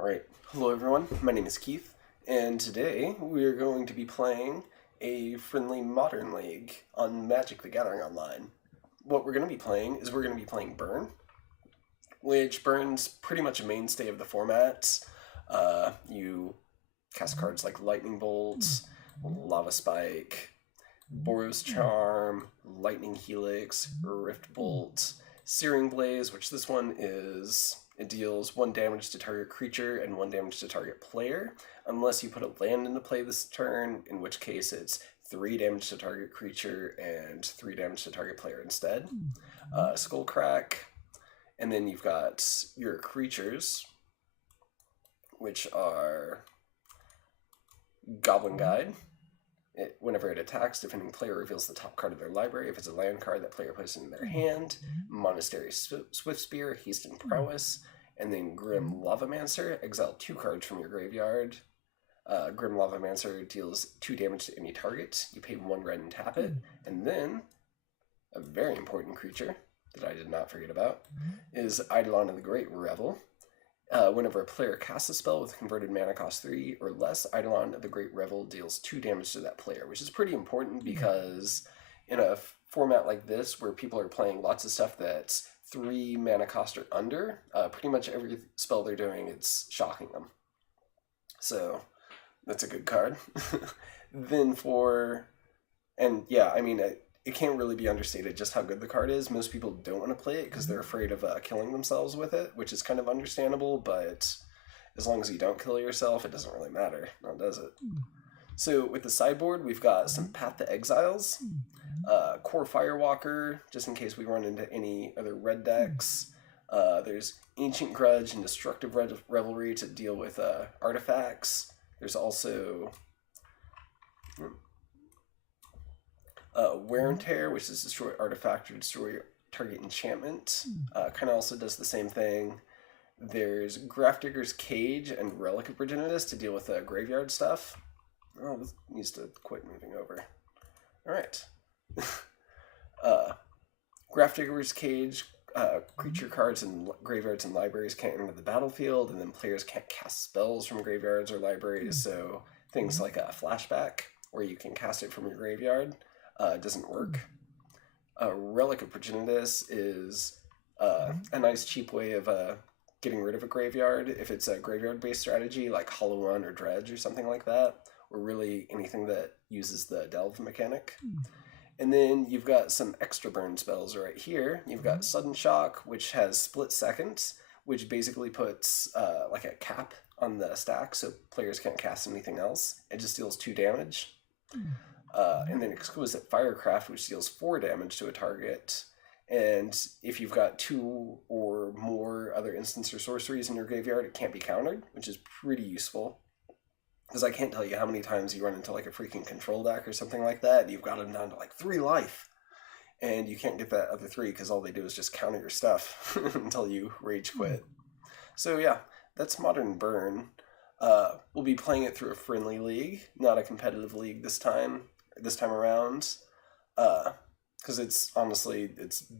Alright, hello everyone, my name is Keith, and today we are going to be playing a friendly modern league on Magic the Gathering Online. What we're going to be playing is we're going to be playing Burn, which Burn's pretty much a mainstay of the format. You cast cards like Lightning Bolt, Lava Spike, Boros Charm, Lightning Helix, Rift Bolt, Searing Blaze, which this one is... It deals 1 damage to target creature and 1 damage to target player, unless you put a land into play this turn, in which case it's 3 damage to target creature and 3 damage to target player instead. Skullcrack, and then you've got your creatures, which are Goblin Guide. Whenever it attacks, defending player reveals the top card of their library. If it's a land card, that player puts it in their hand. Monastery Swift Spear, Haste and Prowess. And then Grim Lavamancer, exile 2 cards from your graveyard. Grim Lavamancer deals 2 damage to any target. You pay 1 red and tap it. And then, a very important creature that I did not forget about, is Eidolon of the Great Revel. Whenever a player casts a spell with converted mana cost 3 or less, Eidolon of the Great Revel deals 2 damage to that player, which is pretty important because in a format like this where people are playing lots of stuff that's 3 mana cost or under, pretty much every spell they're doing, it's shocking them. So that's a good card. Then it can't really be understated just how good the card is. Most people don't want to play it because they're afraid of killing themselves with it, which is kind of understandable, but as long as you don't kill yourself, it doesn't really matter, now does it? So with the sideboard, we've got some Path to Exiles, Core Firewalker, just in case we run into any other red decks. There's Ancient Grudge and Destructive Revelry to deal with artifacts. There's also... Wear and Tear, which is destroy artifact or destroy target enchantment. Kind of also does the same thing. There's Grafdigger's Cage and Relic of Progenitus to deal with graveyard stuff. Oh, this needs to quit moving over. Alright. Grafdigger's Cage, creature cards in graveyards and libraries can't enter the battlefield, and then players can't cast spells from graveyards or libraries, so things like a Flashback, where you can cast it from your graveyard, doesn't work. Relic of Progenitus is a nice cheap way of getting rid of a graveyard if it's a graveyard-based strategy like Hollow Run or Dredge or something like that, or really anything that uses the Delve mechanic. And then you've got some extra burn spells right here. You've got Sudden Shock, which has Split Seconds, which basically puts like a cap on the stack so players can't cast anything else. It just deals 2 damage. And then Exquisite Firecraft, which deals 4 damage to a target. And if you've got 2 or more other instants or sorceries in your graveyard, it can't be countered, which is pretty useful. Because I can't tell you how many times you run into like a freaking control deck or something like that, and you've got them down to like 3 life. And you can't get that other 3 because all they do is just counter your stuff until you rage quit. So yeah, that's Modern Burn. We'll be playing it through a friendly league, not a competitive league this time around. Because it's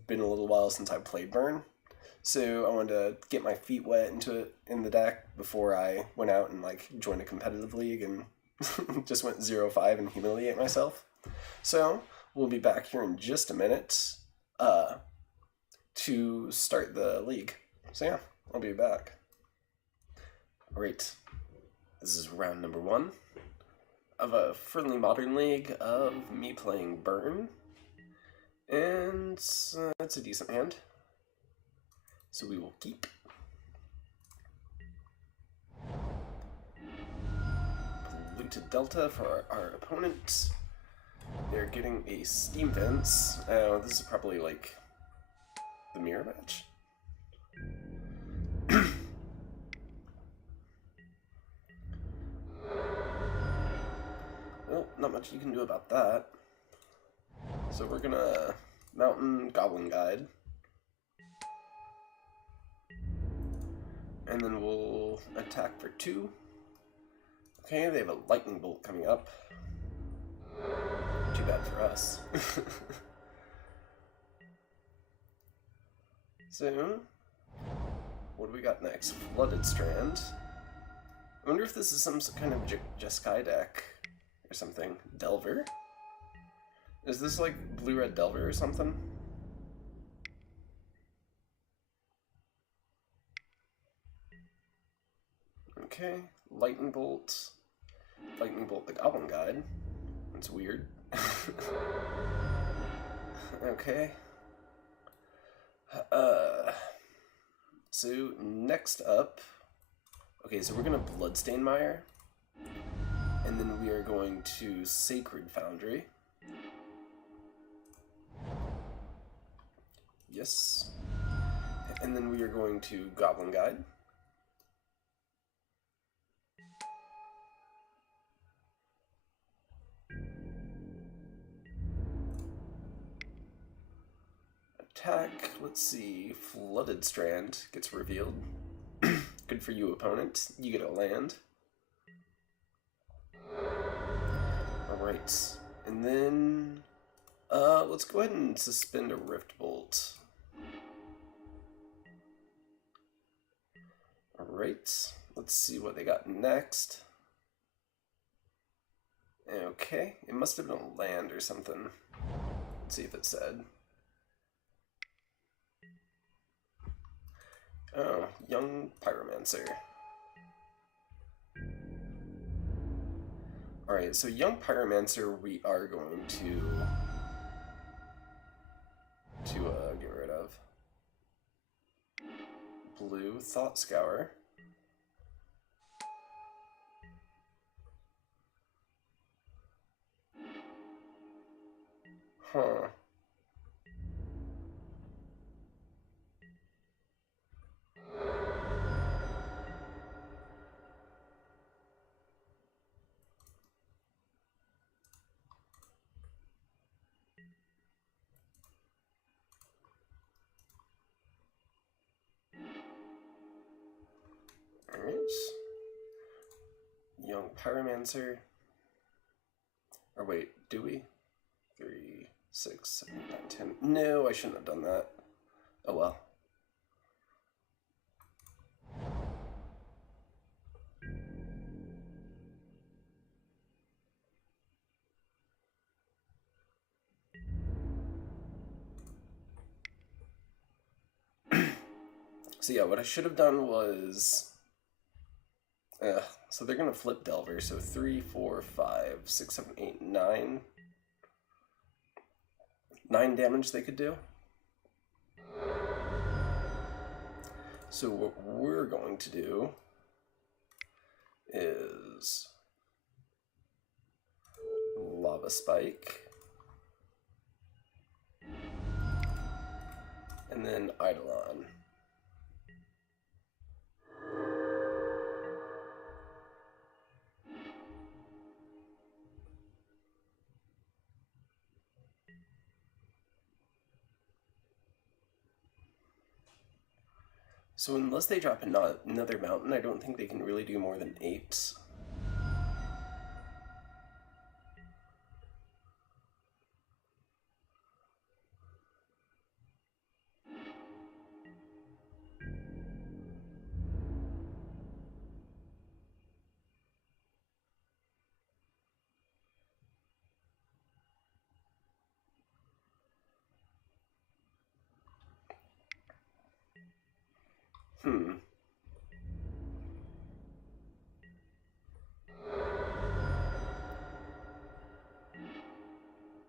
been a little while since I've played Burn. So I wanted to get my feet wet in the deck before I went out and like joined a competitive league and just went 0-5 and humiliate myself. So we'll be back here in just a minute to start the league. So yeah, I'll be back. Alright, this is round number 1 of a friendly modern league of me playing Burn. And it's a decent hand. So we will keep. Polluted Delta for our opponent. They're getting a Steam Vents. This is probably like the mirror match. Well, not much you can do about that. So we're gonna Mountain Goblin Guide. And then we'll attack for 2. Okay, they have a Lightning Bolt coming up. Too bad for us. So, what do we got next? Flooded Strand. I wonder if this is some kind of Jeskai deck or something. Delver? Is this like blue-red Delver or something? Okay, Lightning Bolt. Lightning Bolt the Goblin Guide. That's weird. Okay. So next up, okay, so we're gonna Bloodstain Mire, and then we are going to Sacred Foundry. Yes. And then we are going to Goblin Guide. Attack, let's see, Flooded Strand gets revealed. Good for you, opponent. You get a land. Alright, and then let's go ahead and suspend a Rift Bolt. Alright, let's see what they got next. Okay, it must have been a land or something. Let's see if it said. Oh, Young Pyromancer. Alright, so Young Pyromancer we are going to get rid of. Blue Thought Scour. Huh. Alright. Young Pyromancer. Or wait, do we? 3, 6, 7, 9, 10. No, I shouldn't have done that. Oh well. So yeah, what I should have done was... so they're going to flip Delver, so 3, 4, 5, 6, 7, 8, 9. 9 damage they could do. So what we're going to do is Lava Spike, and then Eidolon. So unless they drop another mountain, I don't think they can really do more than 8.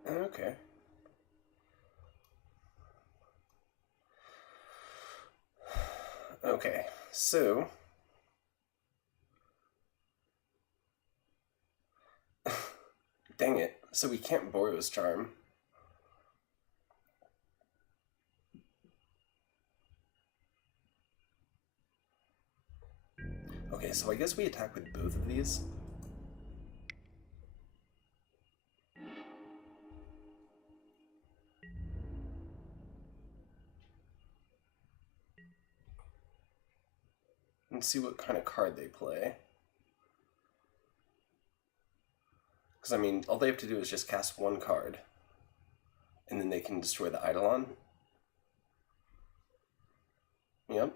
Okay. Okay, so... Dang it. So we can't Boros Charm. Okay, so I guess we attack with both of these. And see what kind of card they play. Because, I mean, all they have to do is just cast one card. And then they can destroy the Eidolon. Yep.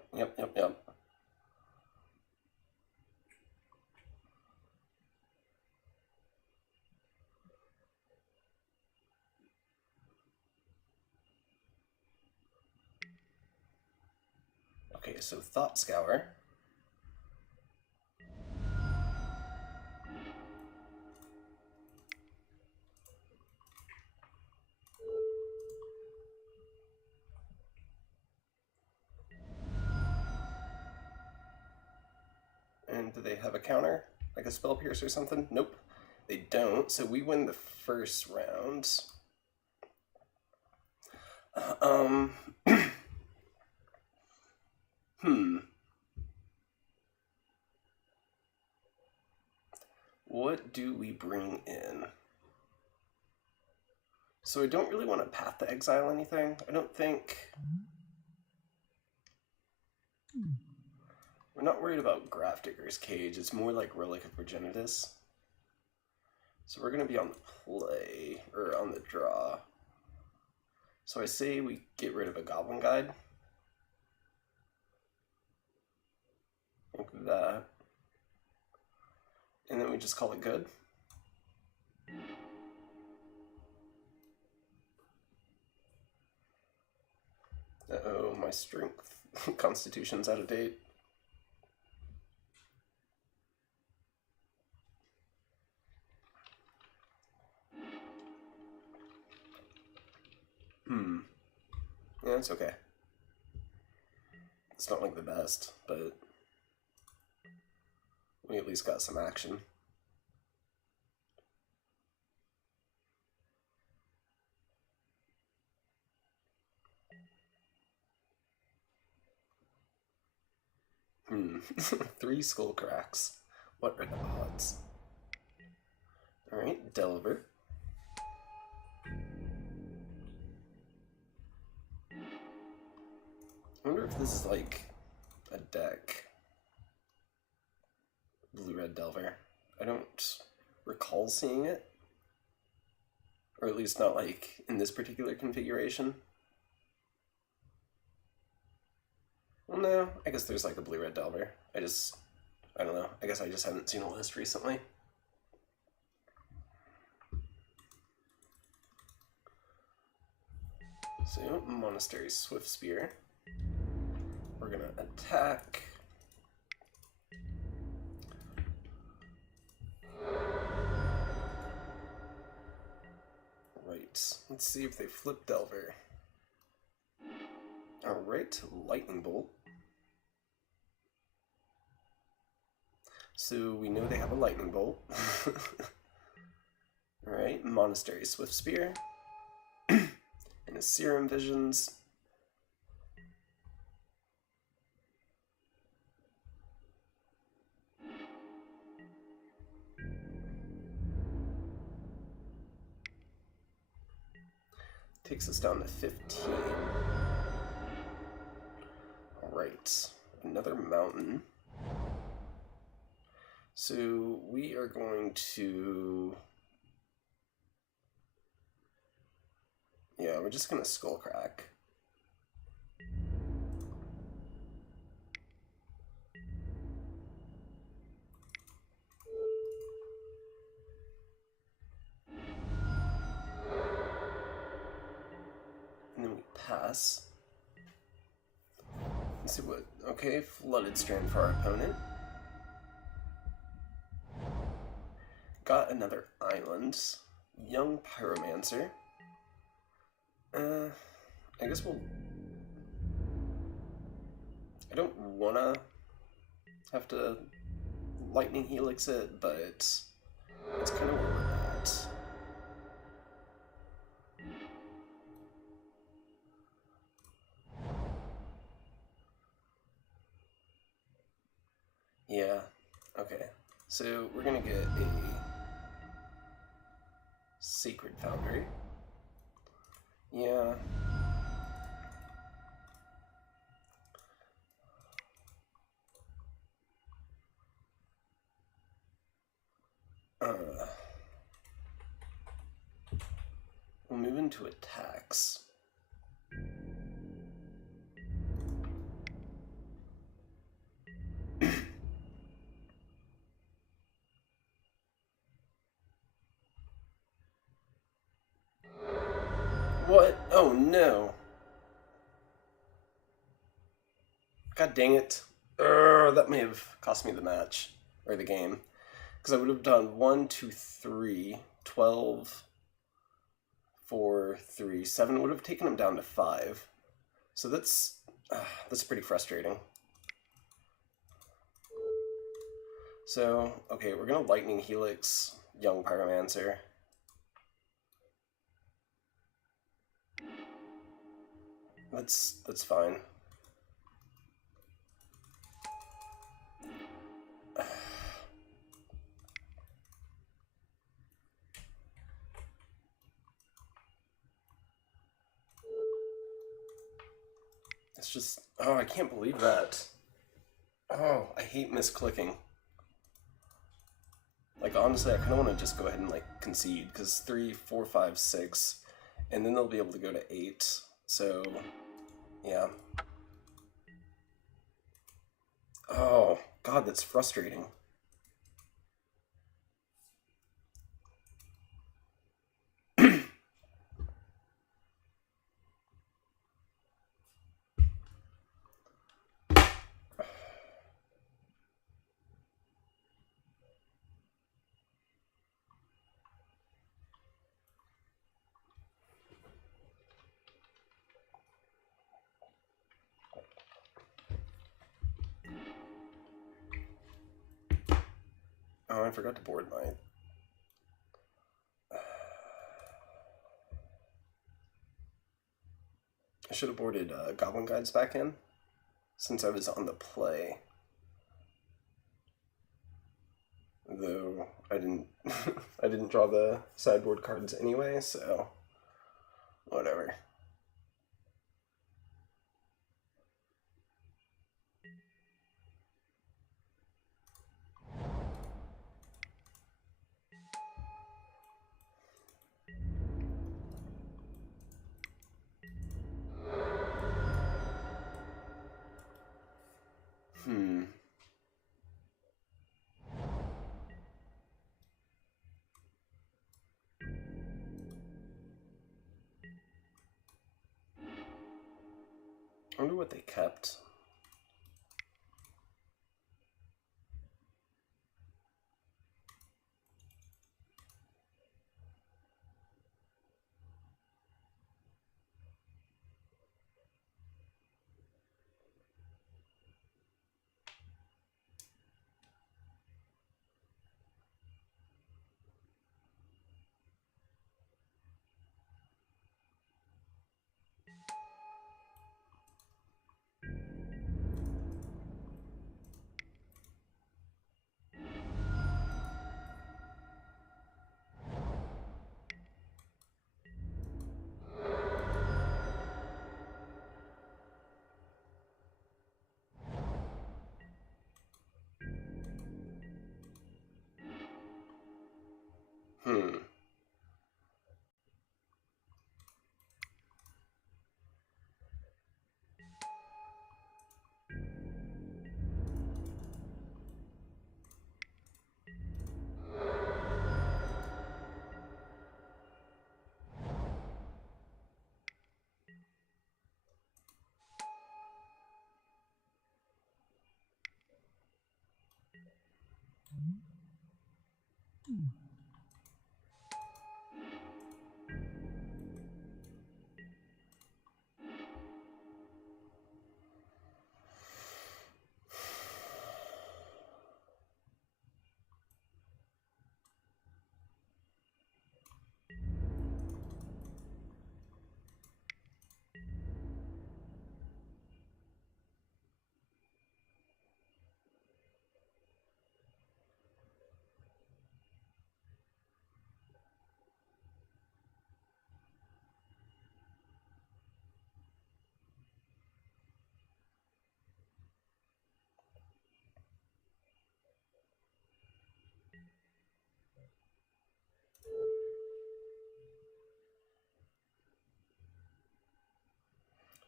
Okay, so Thought Scour. And do they have a counter? Like a Spell Pierce or something? Nope. They don't, so we win the first round. What do we bring in? So I don't really want to Path to Exile anything. I don't think... We're not worried about Grafdigger's Cage. It's more like Relic of Progenitus. So we're going to be on the play, or on the draw. So I say we get rid of a Goblin Guide. Like that. And then we just call it good. Uh-oh, my strength constitution's out of date. Yeah, it's okay. It's not like the best, but we at least got some action. Three skull cracks. What are the odds? Alright, Delver. I wonder if this is like a deck. Blue-red Delver. I don't recall seeing it. Or at least not like in this particular configuration. Well, no, I guess there's like a blue-red Delver. I don't know. I guess I just haven't seen a list recently. So, Monastery Swift Spear. We're gonna attack. Right, let's see if they flip Delver. Alright, Lightning Bolt. So we know they have a Lightning Bolt. Alright, Monastery Swift Spear. And a Serum Visions. Takes us down to 15. Alright, another mountain. So we are going to... Yeah, we're just going to Skullcrack. And then we pass. Let's see what... Okay, Flooded Strand for our opponent. Got another island. Young Pyromancer. I guess we'll... I don't wanna have to Lightning Helix it, but it's kind of where we're at. Yeah, okay. So we're gonna get a Sacred Foundry. Yeah. We'll move into attacks. What? Oh no. God dang it. That may have cost me the match, or the game. Because I would have done 1, 2, 3, 12, 4, 3, 7. Would have taken him down to 5. So that's pretty frustrating. So, okay, we're going to Lightning Helix, Young Pyromancer. That's fine. It's just, oh, I can't believe that. Oh, I hate misclicking. Like, honestly, I kind of want to just go ahead and, like, concede, because 3, 4, 5, 6, and then they'll be able to go to 8, so, yeah. Oh, God, that's frustrating. Oh, I forgot to board my... I should have boarded Goblin Guides back in, since I was on the play. Though I didn't I didn't draw the sideboard cards anyway, so whatever. I wonder what they kept. Hmm.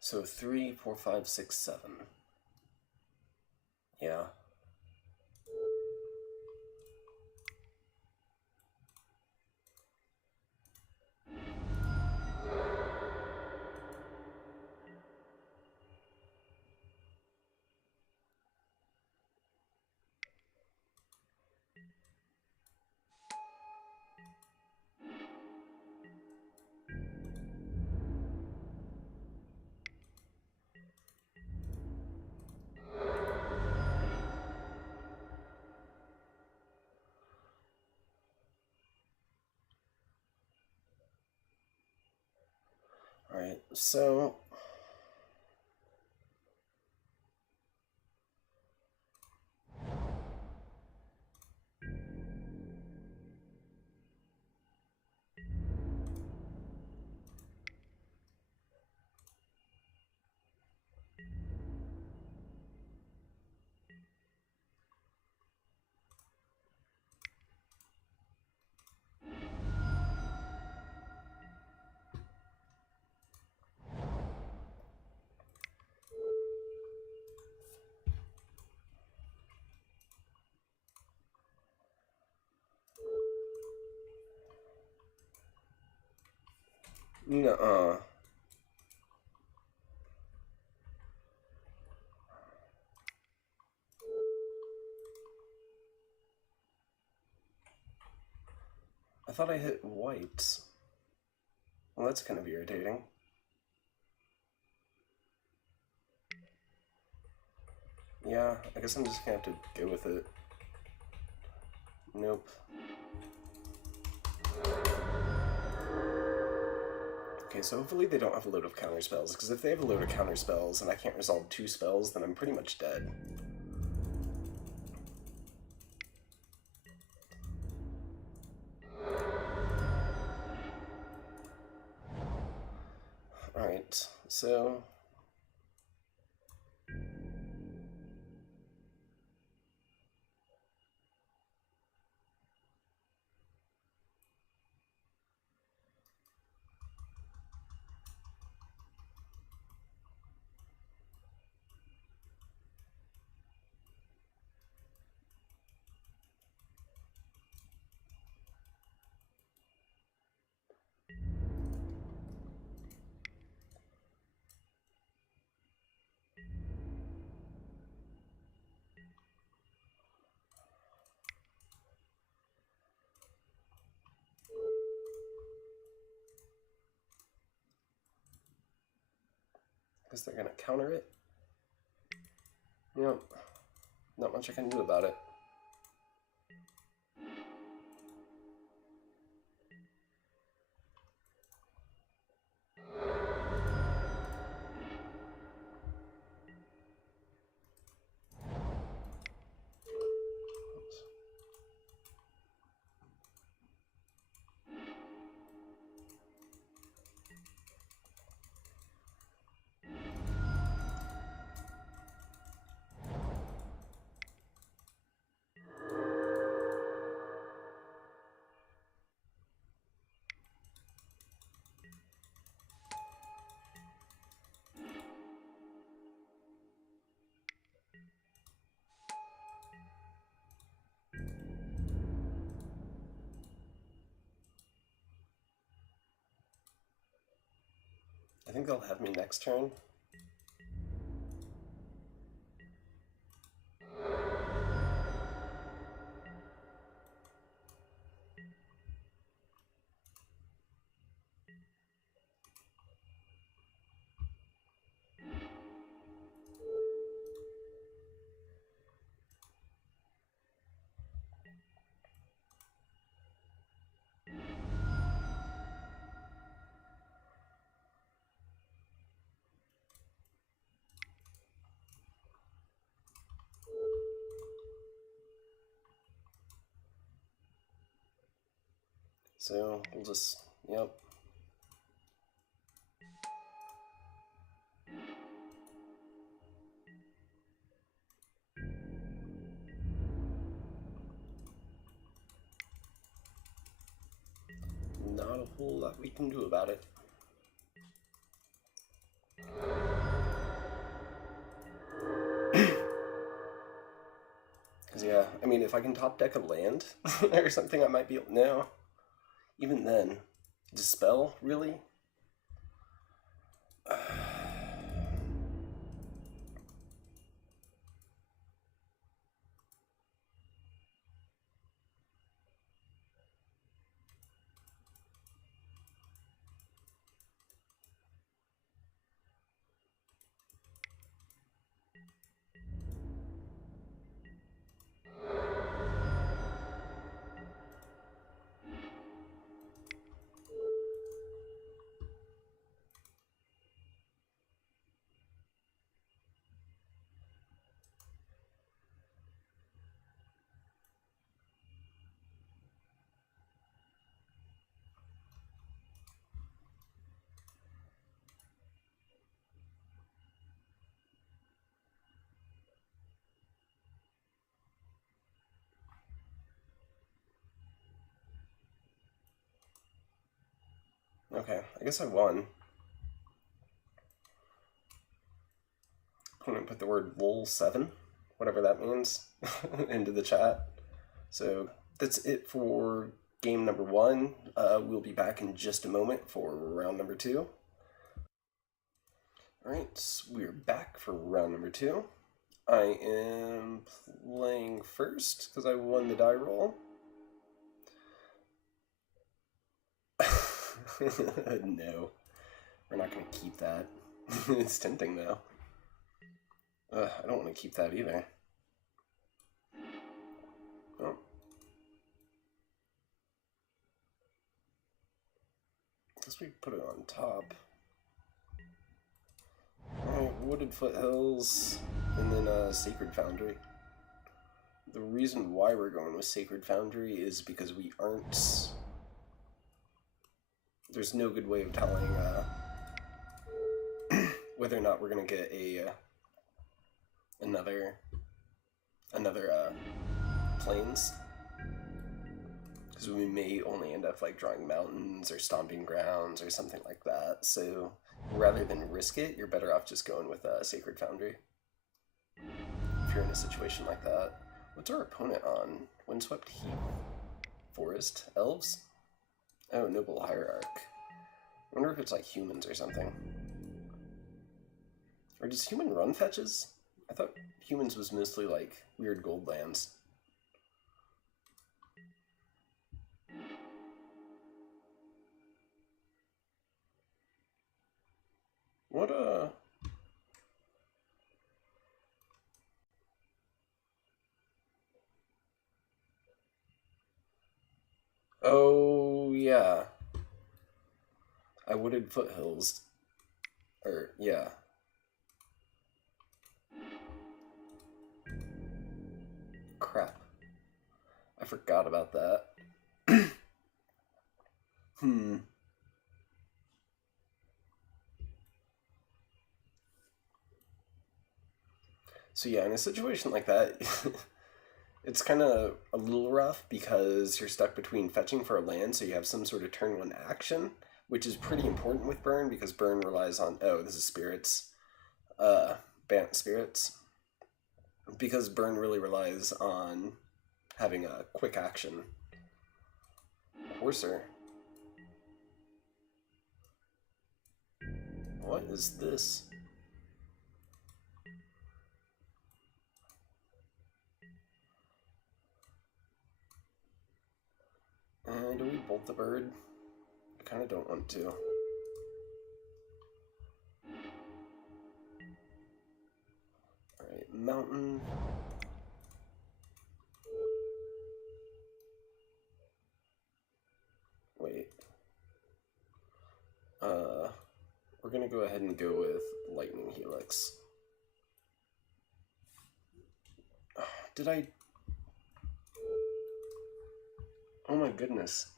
So 3, 4, 5, 6, 7. Yeah. Alright, so... Nuh-uh. I thought I hit white. Well, that's kind of irritating. Yeah, I guess I'm just gonna have to go with it. Nope. Okay, so hopefully they don't have a load of counter spells, because if they have a load of counter spells and I can't resolve 2 spells, then I'm pretty much dead. Alright, so... guess they're gonna counter it. Yep. Not much I can do about it. I think they'll have me next turn. So we'll just, yep. Not a whole lot we can do about it. Because, yeah, I mean, if I can top deck a land or something, I might be able... No. Even then, Dispel, really? Okay, I guess I won. I'm gonna put the word LOL7, whatever that means, into the chat. So that's it for game number 1. We'll be back in just a moment for round number 2. Alright, so we're back for round number 2. I am playing first because I won the die roll. No, we're not going to keep that. It's tempting though. I don't want to keep that either. Oh. Guess we put it on top. Alright, Wooded Foothills, and then Sacred Foundry. The reason why we're going with Sacred Foundry is because we aren't... There's no good way of telling whether or not we're going to get a another plains. Because we may only end up like drawing mountains or stomping grounds or something like that. So rather than risk it, you're better off just going with Sacred Foundry. If you're in a situation like that. What's our opponent on? Windswept Heath? Forest? Elves? Oh, Noble Hierarch. I wonder if it's like humans or something. Or does human run fetches? I thought humans was mostly like weird gold lands. What Oh, yeah. I Wooded Foothills. Or, yeah. Crap. I forgot about that. So yeah, in a situation like that, it's kind of a little rough because you're stuck between fetching for a land, so you have some sort of turn 1 action, which is pretty important with Burn because Burn relies on... Oh, this is Spirits. Bant Spirits. Because Burn really relies on having a quick action. Horser. What is this? Do we bolt the bird? I kind of don't want to. Alright, mountain. Wait. We're gonna go ahead and go with Lightning Helix. Did I... Oh my goodness.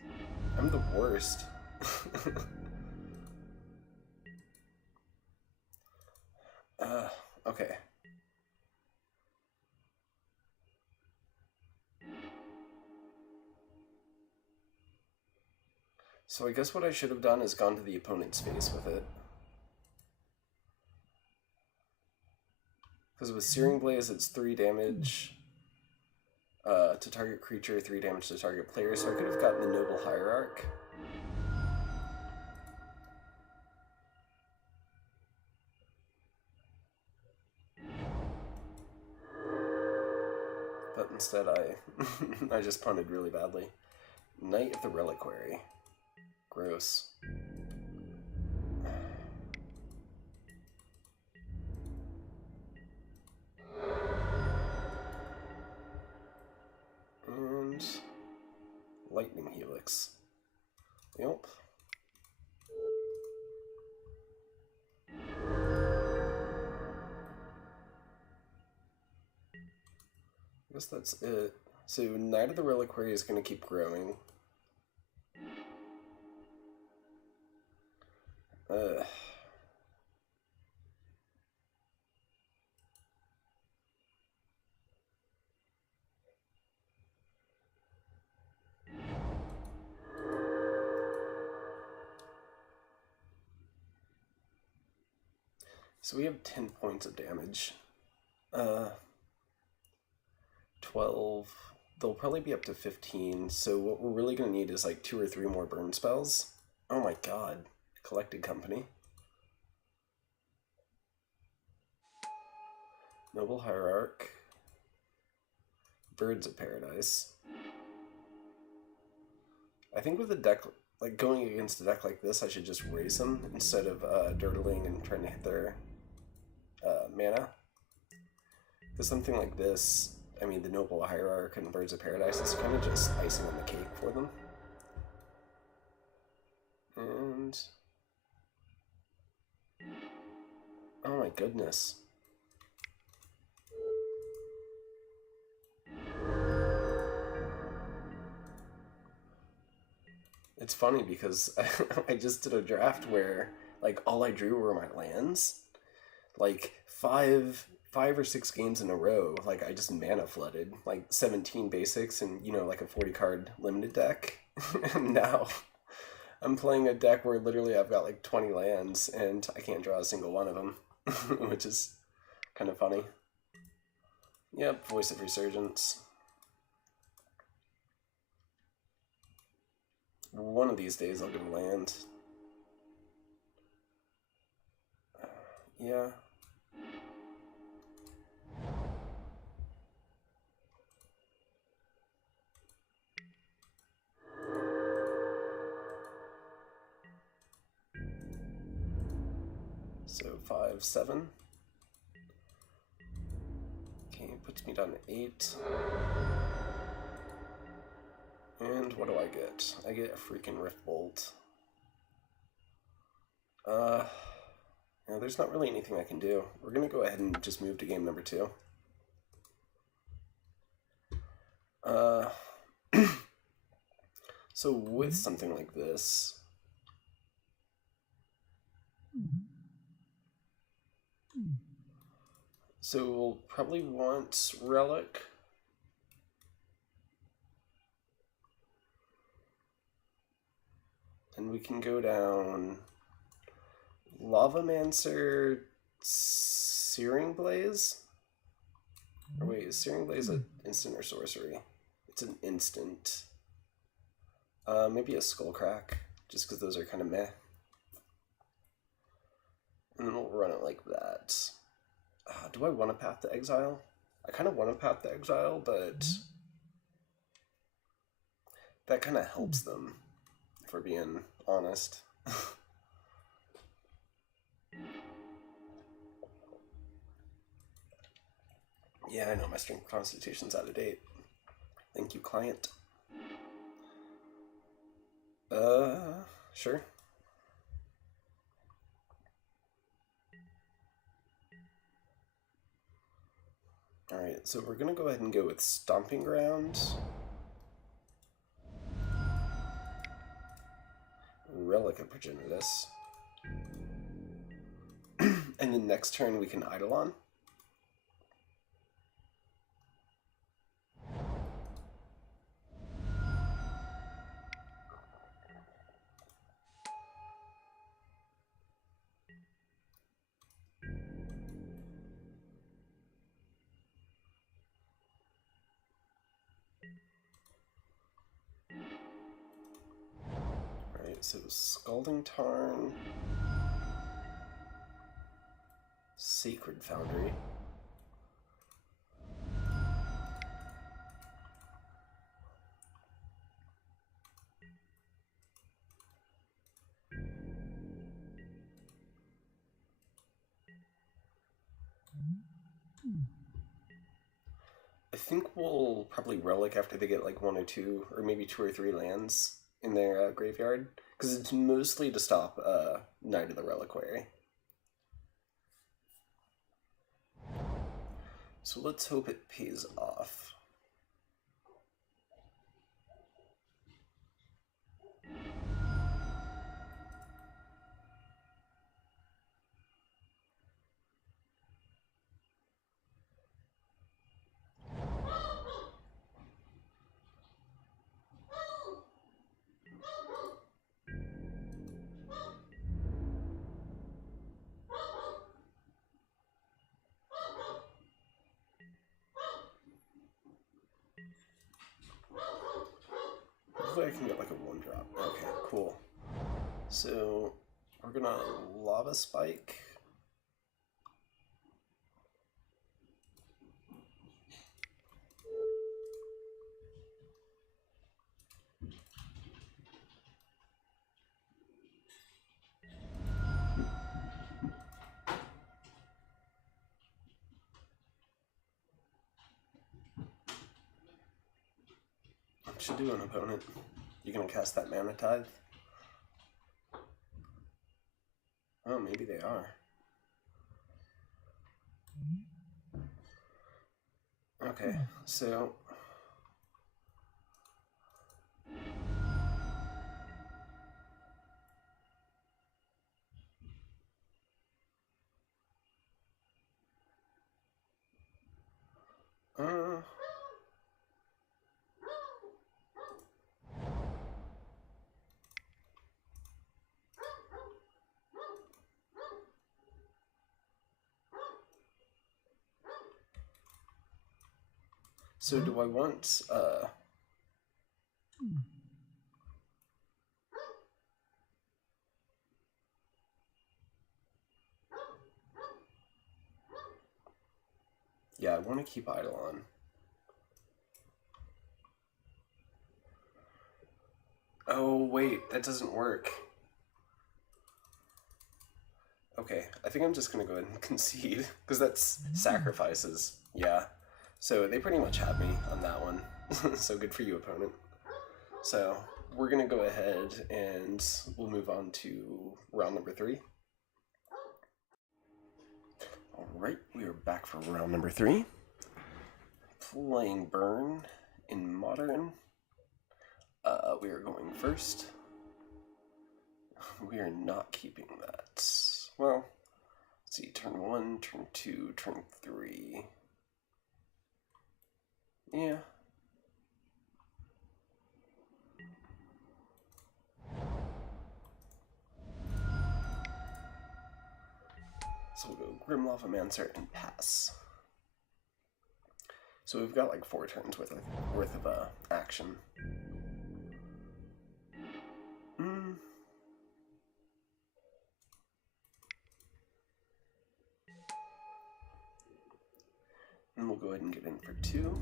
I'm the worst. Okay. So I guess what I should have done is gone to the opponent's face with it. Because with Searing Blaze, it's 3 damage to target creature, 3 damage to target player, so I could have gotten the Noble Hierarch. But instead I just punted really badly. Knight of the Reliquary. Gross. And Lightning Helix. Yep. I guess that's it. So Knight of the Reliquary is going to keep growing. So we have 10 points of damage. 12. They'll probably be up to 15, so what we're really going to need is like 2 or 3 more burn spells. Oh my god. Collected Company. Noble Hierarch. Birds of Paradise. I think with a deck, like going against a deck like this, I should just raise them instead of dirtling and trying to hit their mana. Because something like this, I mean, the Noble Hierarch and Birds of Paradise is kind of just icing on the cake for them. And... oh my goodness. It's funny because I just did a draft where, like, all I drew were my lands. Like, five or six games in a row, like, I just mana flooded. Like, 17 basics and, you know, like a 40-card limited deck. And now I'm playing a deck where literally I've got, like, 20 lands and I can't draw a single one of them. Which is kind of funny. Yep, Voice of Resurgence. One of these days I'll get a land. Yeah. So 5, 7. Okay, puts me down to 8. And what do I get? I get a freaking Rift Bolt. Yeah, there's not really anything I can do. We're gonna go ahead and just move to game number 2. So with something like this, so we'll probably want Relic. And we can go down Lavamancer, Searing Blaze? Or wait, is Searing Blaze an instant or sorcery? It's an instant. Maybe a Skullcrack, just because those are kind of meh. And then we'll run it like that. Do I want a Path to Exile? I kind of want a Path to Exile, but that kind of helps them, if we're being honest. Yeah, I know, my Strength Constitution's out of date. Thank you, client. Sure. Alright, so we're gonna go ahead and go with Stomping Ground. Relic of Progenitus. And then next turn we can Eidolon. So Scalding Tarn, Sacred Foundry, I think we'll probably Relic after they get like 1 or 2, or maybe 2 or 3 lands in their graveyard. Because it's mostly to stop Knight of the Reliquary. So let's hope it pays off. Hopefully I can get like a 1-drop. Okay, cool. So we're gonna lava spike. What you doing, opponent? You gonna cast that Mana Tithe? Oh, maybe they are. Okay, so so do I want yeah, I want to keep Eidolon. Oh wait, that doesn't work. Okay, I think I'm just gonna go ahead and concede, because that's sacrifices. Yeah. So they pretty much had me on that one. So good for you, opponent. So we're gonna go ahead and we'll move on to round number 3. Alright, we are back for round number 3. Playing Burn in Modern. We are going first. We are not keeping that. Well, let's see, turn 1, turn 2, turn 3. Yeah. So we'll go Grim Lavamancer and pass. So we've got like 4 turns worth of action. And we'll go ahead and get in for 2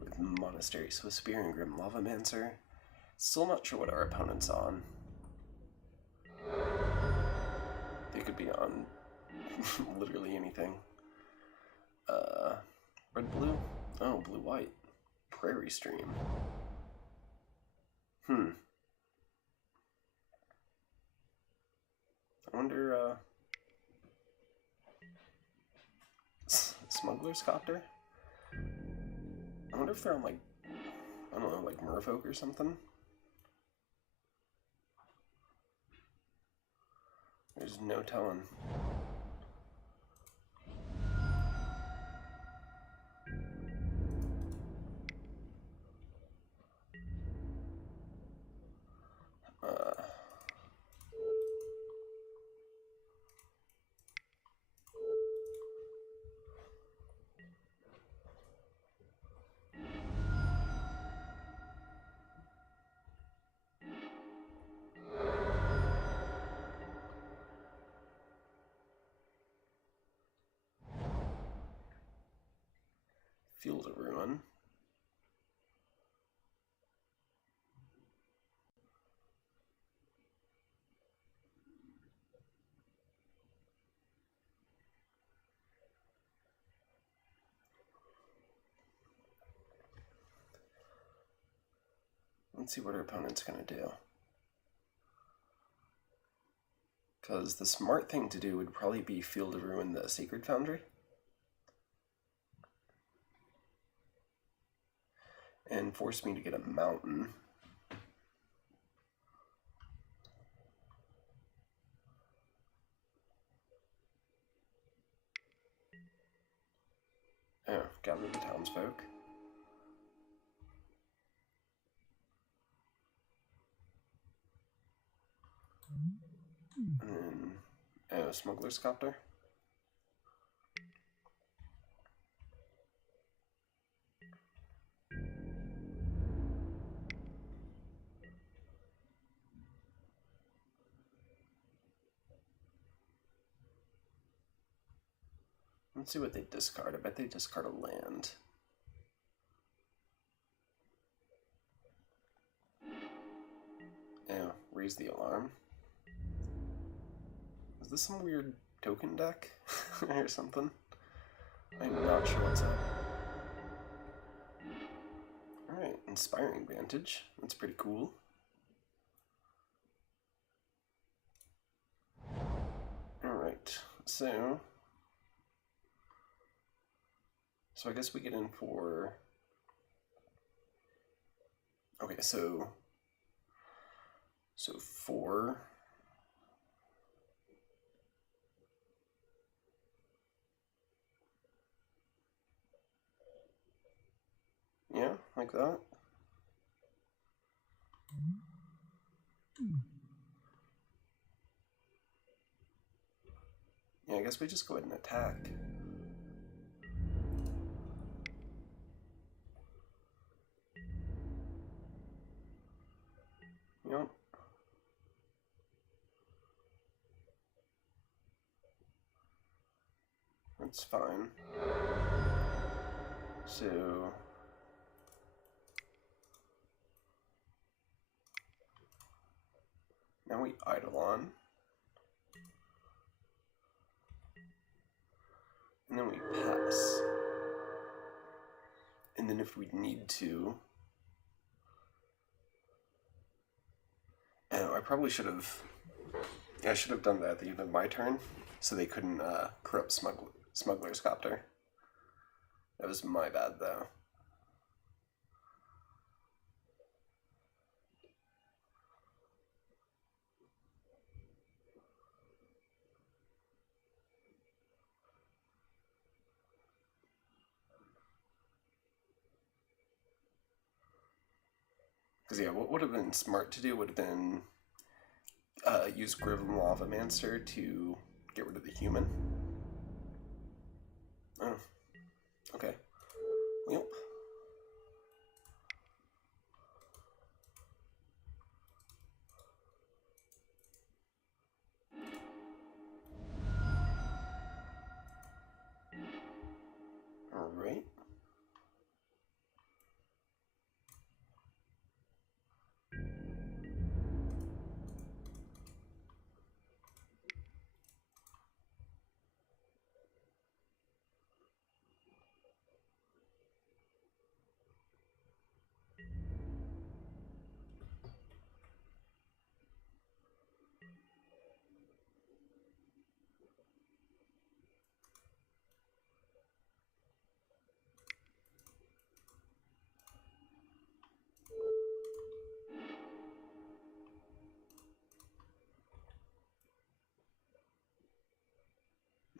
with Monastery Swiftspear and Grim Lavamancer. Still not sure what our opponent's on. They could be on literally anything. Red blue? Oh, blue white. Prairie Stream. I wonder, Smuggler's Copter? I wonder if they're on, like, I don't know, like Merfolk or something? There's no telling. Field of Ruin. Let's see what our opponent's gonna do. Because the smart thing to do would probably be Field of Ruin the Sacred Foundry. And force me to get a mountain. Oh, gather the townsfolk. And then, Smuggler's Copter. Let's see what they discard. I bet they discard a land. Yeah, raise the alarm. Is this some weird token deck or something? I'm not sure what's up. Alright, Inspiring Vantage. That's pretty cool. Alright, so I guess we get in for... Okay, so 4. Yeah, like that. Yeah, I guess we just go ahead and attack. Yep. That's fine. So now we Eidolon. And then we pass. And then if we need to... I probably should have... I should have done that at the end of my turn, so they couldn't corrupt Smuggler's Copter. That was my bad, though. Because, yeah, what would have been smart to do would have been use Griffin Lavamancer to get rid of the human. Oh, okay. Yep. Alright.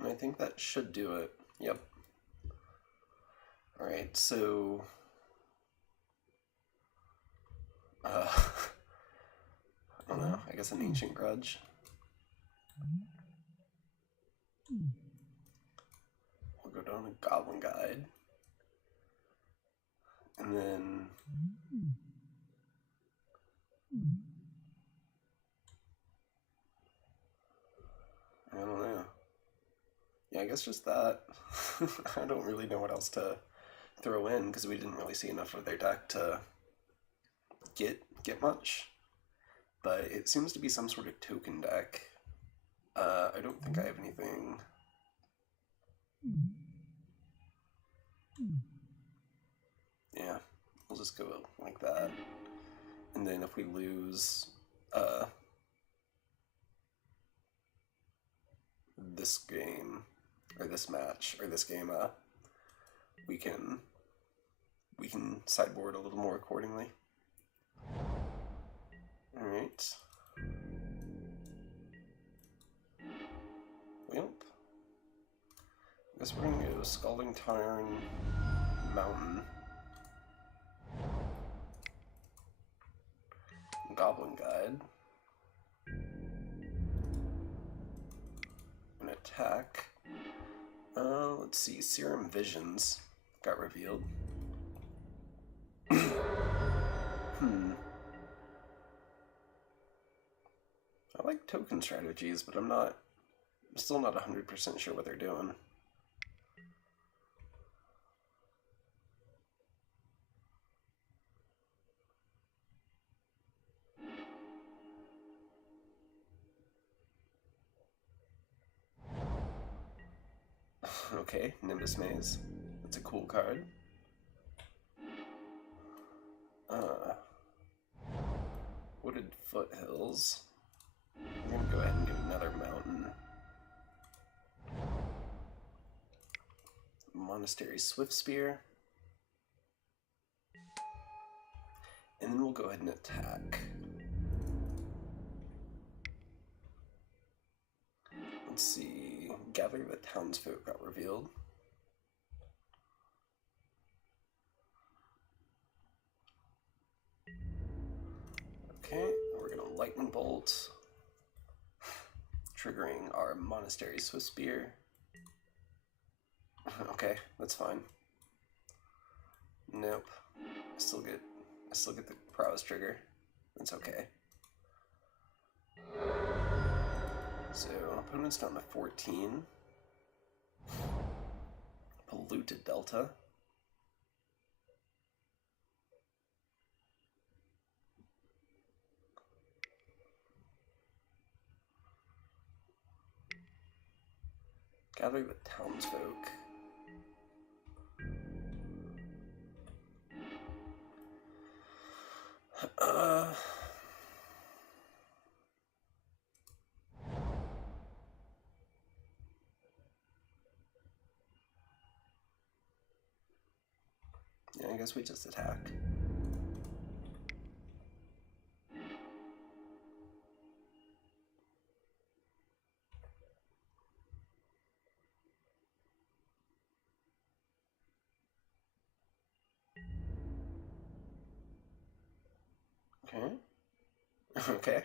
I think that should do it. Yep. Alright, so... I don't know, I guess an Ancient Grudge. We'll go down to Goblin Guide. And then... I don't know. Yeah, I guess just that. I don't really know what else to throw in, because we didn't really see enough of their deck to get much. But it seems to be some sort of token deck. I don't think I have anything. Yeah, we'll just go like that. And then if we lose this game, or this match, or this game, we can sideboard a little more accordingly. Alright. Yep. I guess we're gonna go Scalding Tarn, Mountain, Goblin Guide, an attack. Let's see, Serum Visions got revealed. I like token strategies, but I'm still not 100% sure what they're doing. Okay, Nimbus Maze. That's a cool card. Wooded Foothills. I'm gonna go ahead and get another mountain. Monastery Swift Spear. And then we'll go ahead and attack. Let's see. Gather the Townsfolk got revealed. Okay, we're gonna Lightning Bolt, triggering our Monastery Swift Spear. Okay, that's fine. Nope. I still get the prowess trigger. That's okay. So opponent's down to 14. Polluted Delta. Gather the Townsfolk. Yeah, I guess we just attack. Okay. Okay.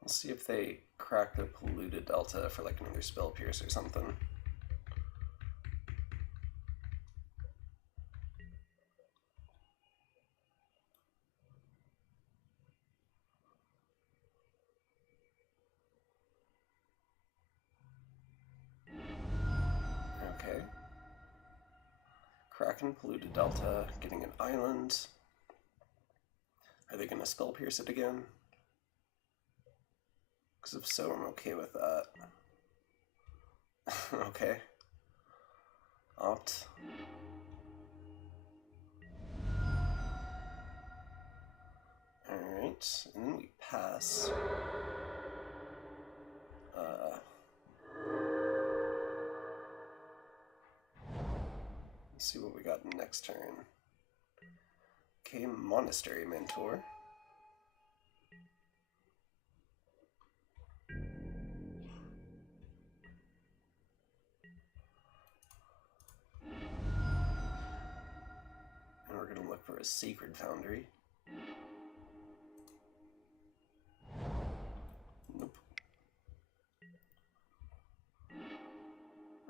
We'll see if they crack the Polluted Delta for like another Spell Pierce or something. Okay. Kraken, Polluted Delta, getting an island. Are they going to Spell Pierce it again? Because if so, I'm okay with that. Okay. Opt. Alright, and then we pass. Let's see what we got next turn. Okay, Monastery Mentor. And we're going to look for a Sacred Foundry. Nope.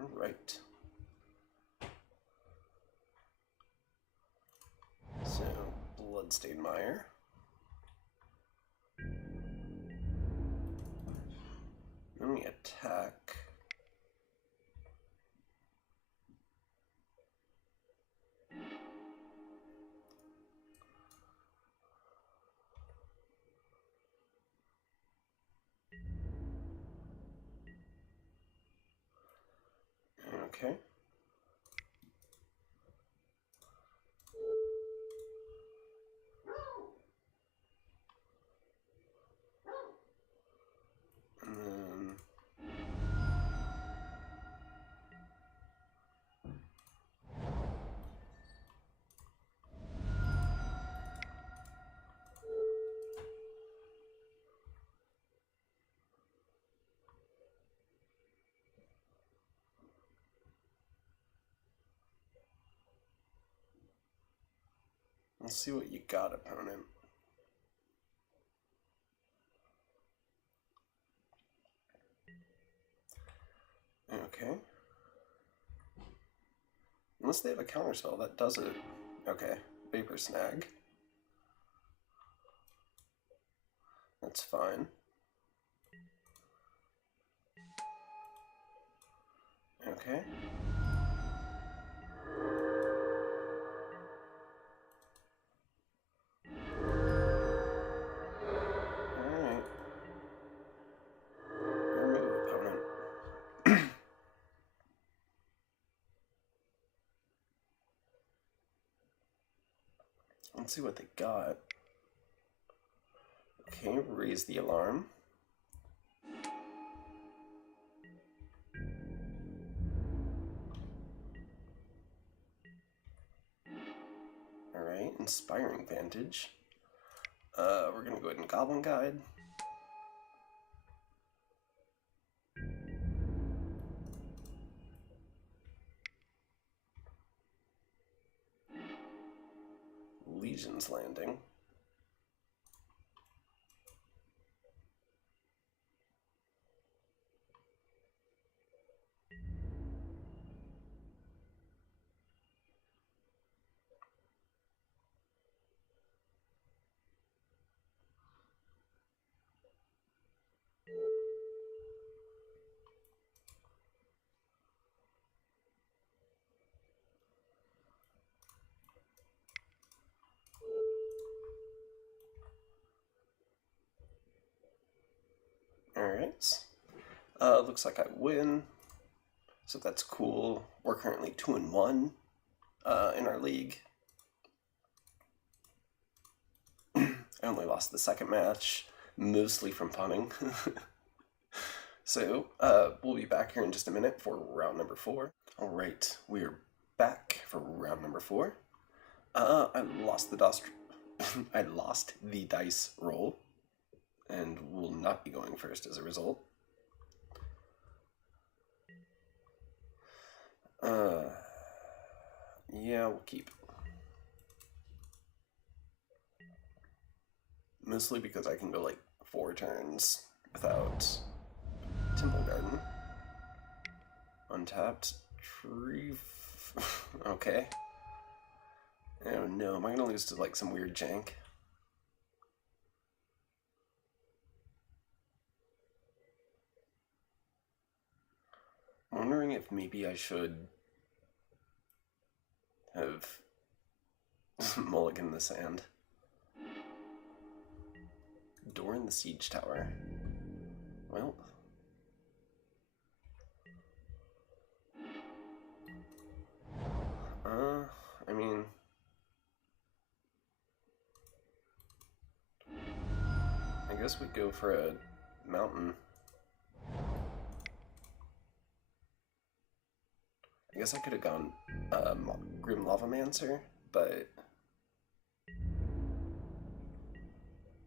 Alright. So, Bloodstained Mire. Then we attack. Okay. And then let's see what you got, opponent. Okay. Unless they have a counterspell, that does it. Okay, Vapor Snag. That's fine. Okay. Alright. Your move, opponent. Let's see what they got. Okay, raise the alarm. Alright, Inspiring Vantage. We're gonna go ahead and Goblin Guide. Legion's Landing. Alright. Looks like I win. So that's cool. We're currently 2-1 in our league. I only lost the second match, mostly from punting. So, we'll be back here in just a minute for round number 4. Alright, we're back for round number 4. I lost I lost the dice roll, and will not be going first as a result. Yeah, we'll keep. Mostly because I can go like 4 turns without Temple Garden. Untapped. Tree. Okay. Oh no, am I gonna lose to like some weird jank? I'm wondering if maybe I should have mulligan the sand. Door in the Siege Tower. Well. I mean... I guess we go for a mountain. I guess I could have gone Grim Lavamancer, but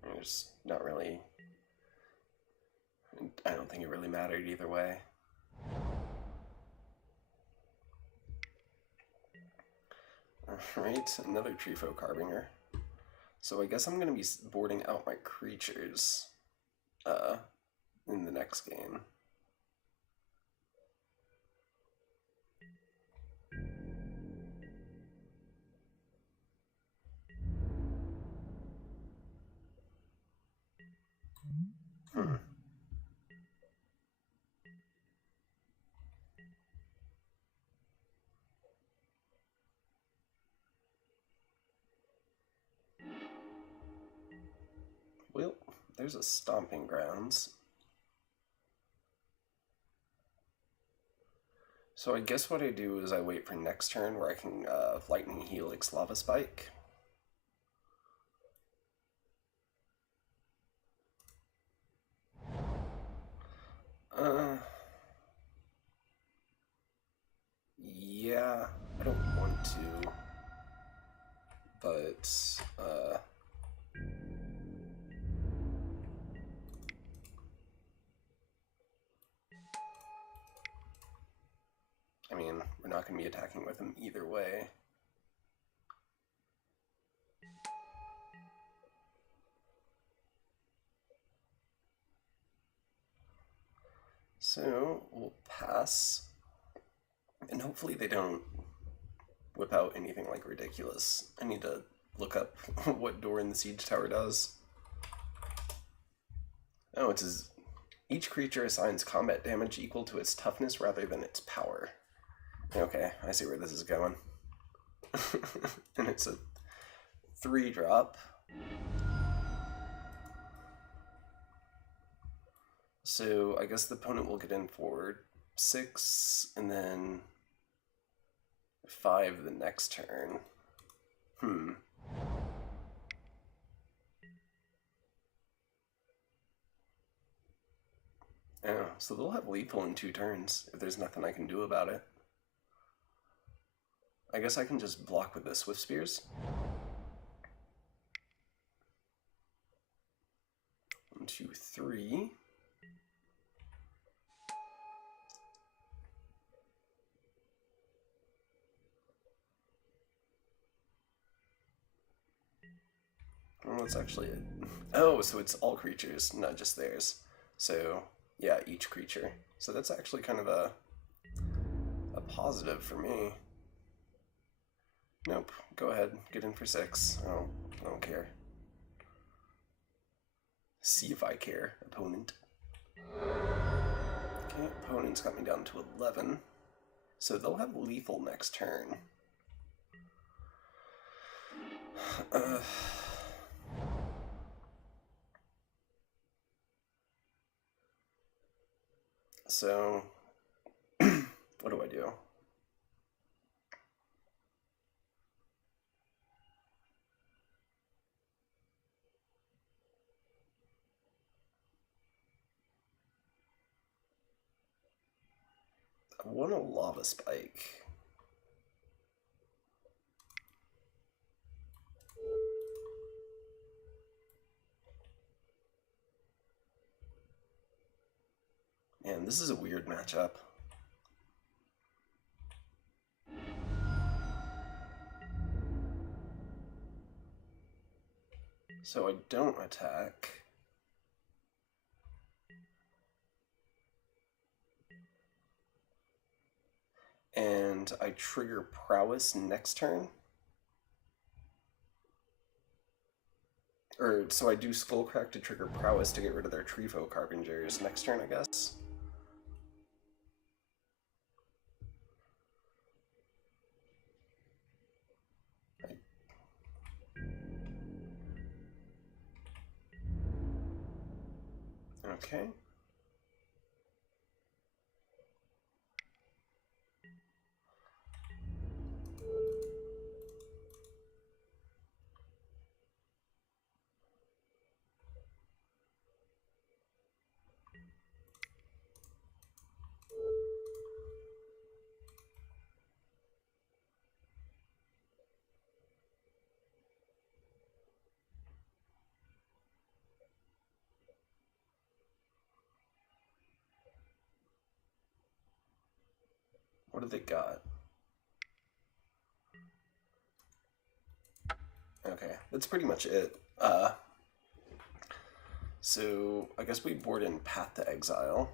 there's not really... I don't think it really mattered either way. Alright, another Treefolk Harbinger. So I guess I'm going to be boarding out my creatures in the next game. Well, there's a Stomping Grounds. So I guess what I do is I wait for next turn where I can Lightning Helix Lava Spike. Yeah, I don't want to, but I mean, we're not going to be attacking with him either way. So, we'll pass. And hopefully they don't whip out anything like ridiculous. I need to look up what Door in the Siege Tower does. Oh, it says each creature assigns combat damage equal to its toughness rather than its power. Okay, I see where this is going. And it's a 3-drop. So I guess the opponent will get in for 6 and then 5 the next turn. Oh, so they'll have lethal in 2 turns if there's nothing I can do about it. I guess I can just block with the Swift Spears. 1, 2, 3. Well, that's actually it. Oh, so it's all creatures, not just theirs. So, yeah, each creature. So that's actually kind of a positive for me. Nope, go ahead, get in for 6. I don't care. See if I care, opponent. Okay, opponent's got me down to 11. So they'll have lethal next turn. So, what do I do? I want a Lava Spike. Man, this is a weird matchup. So I don't attack. And I trigger Prowess next turn. Or, so I do Skullcrack to trigger Prowess to get rid of their Treefolk Harbingers next turn, I guess. Okay. What do they got? Okay, that's pretty much it. So I guess we board in Path to Exile.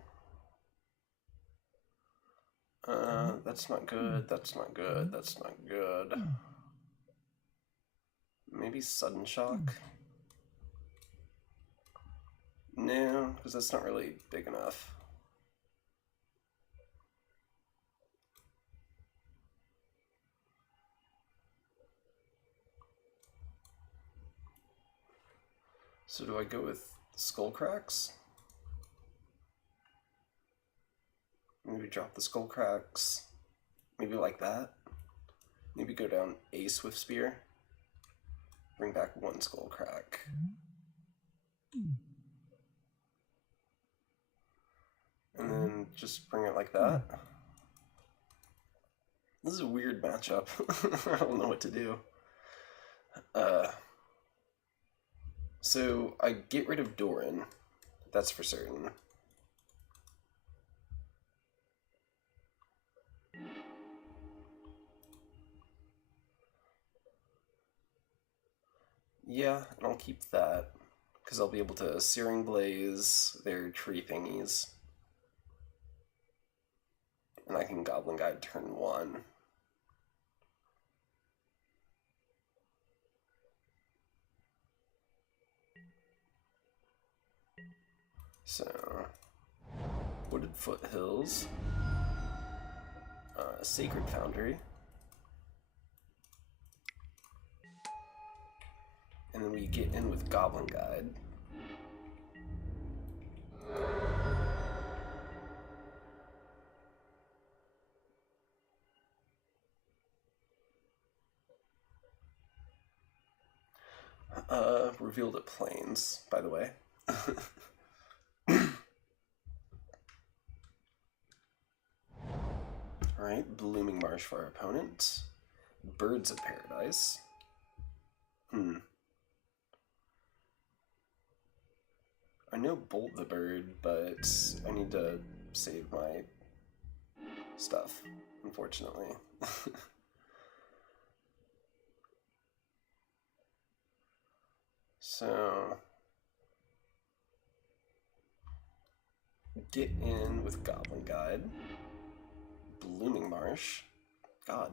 That's not good, that's not good, that's not good. Maybe Sudden Shock? No, because that's not really big enough. So do I go with Skullcracks? Maybe drop the Skullcracks. Maybe like that. Maybe go down a Swift Spear. Bring back 1 Skullcrack. And then just bring it like that. This is a weird matchup. I don't know what to do. So I get rid of Doran. That's for certain. Yeah, and I'll keep that, because I'll be able to Searing Blaze their tree thingies. And I can Goblin Guide turn 1. So, Wooded Foothills, Sacred Foundry, and then we get in with Goblin Guide. Revealed at Plains, by the way. Alright, Blooming Marsh for our opponent. Birds of Paradise. I know Bolt the Bird, but I need to save my stuff, unfortunately. So, get in with Goblin Guide. Blooming Marsh. God.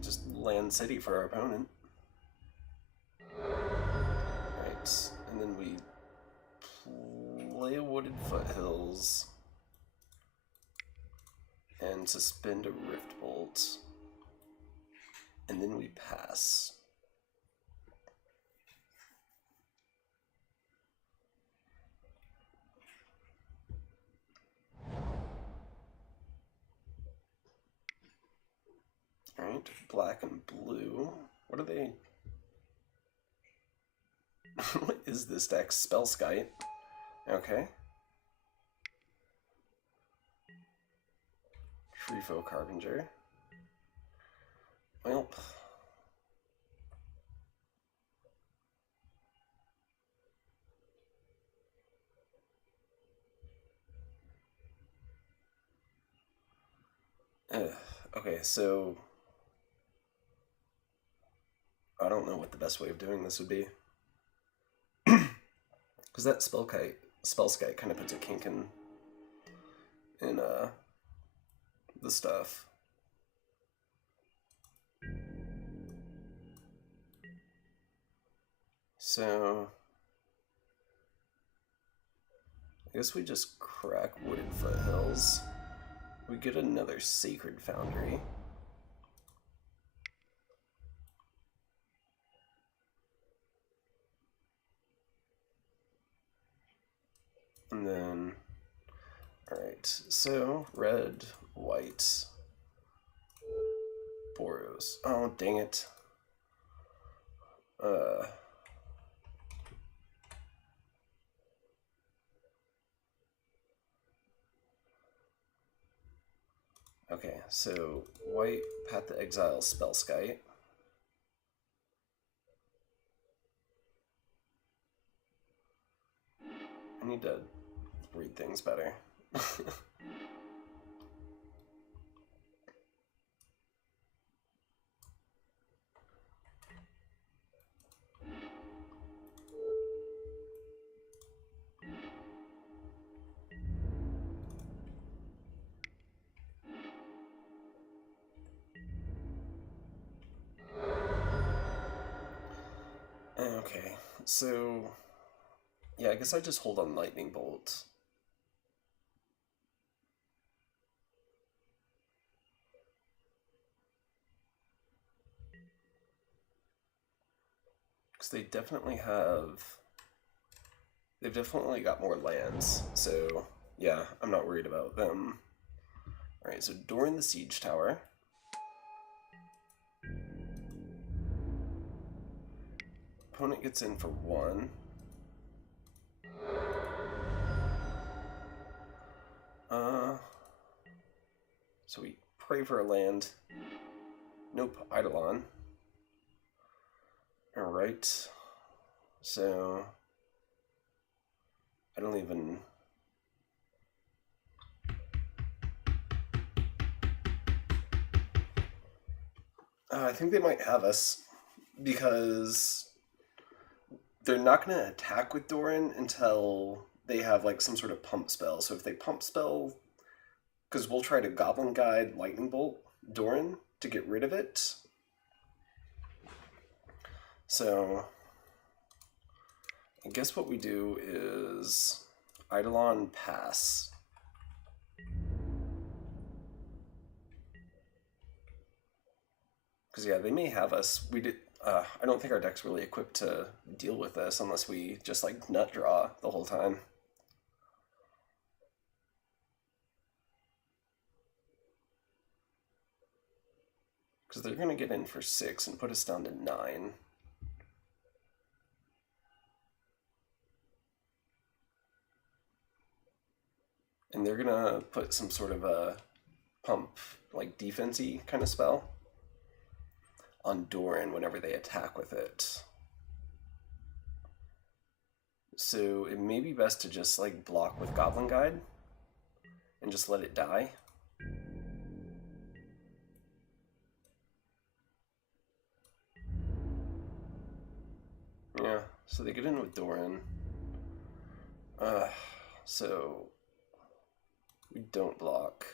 Just land city for our opponent. Right, and then we play a Wooded Foothills and suspend a Rift Bolt, and then we pass. Alright, black and blue. What are they? What is this deck? Spellskite. Okay. Treefoe Carpenter. Well. Okay, so I don't know what the best way of doing this would be. Because that Spellskite kind of puts a kink in the stuff. So I guess we just crack Wooded Foothills. We get another Sacred Foundry. And then, alright, so red, white, Boros. Oh, dang it. Okay, so white, Path to Exile, Spellskite. I need to read things better. Okay, so yeah, I guess I just hold on Lightning Bolt. Because they've definitely got more lands, so yeah, I'm not worried about them. Alright, so Doran the Siege Tower. Opponent gets in for 1. So we pray for a land. Nope, Eidolon. Alright. So I don't even... I think they might have us, because they're not going to attack with Doran until they have like some sort of pump spell. So if they pump spell, because we'll try to Goblin Guide Lightning Bolt Doran to get rid of it. So I guess what we do is Eidolon pass. Because yeah, they may have us. We did. I don't think our deck's really equipped to deal with this unless we just like nut draw the whole time. Because they're gonna get in for 6 and put us down to 9. And they're gonna put some sort of a pump, like defense-y kind of spell on Doran whenever they attack with it. So it may be best to just like block with Goblin Guide and just let it die. Yeah, so they get in with Doran. So we don't block.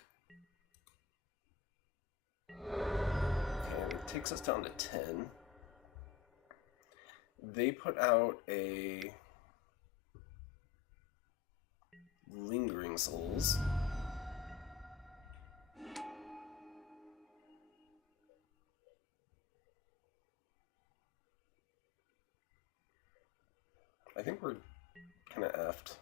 Okay, it takes us down to 10. They put out a Lingering Souls. I think we're kind of effed.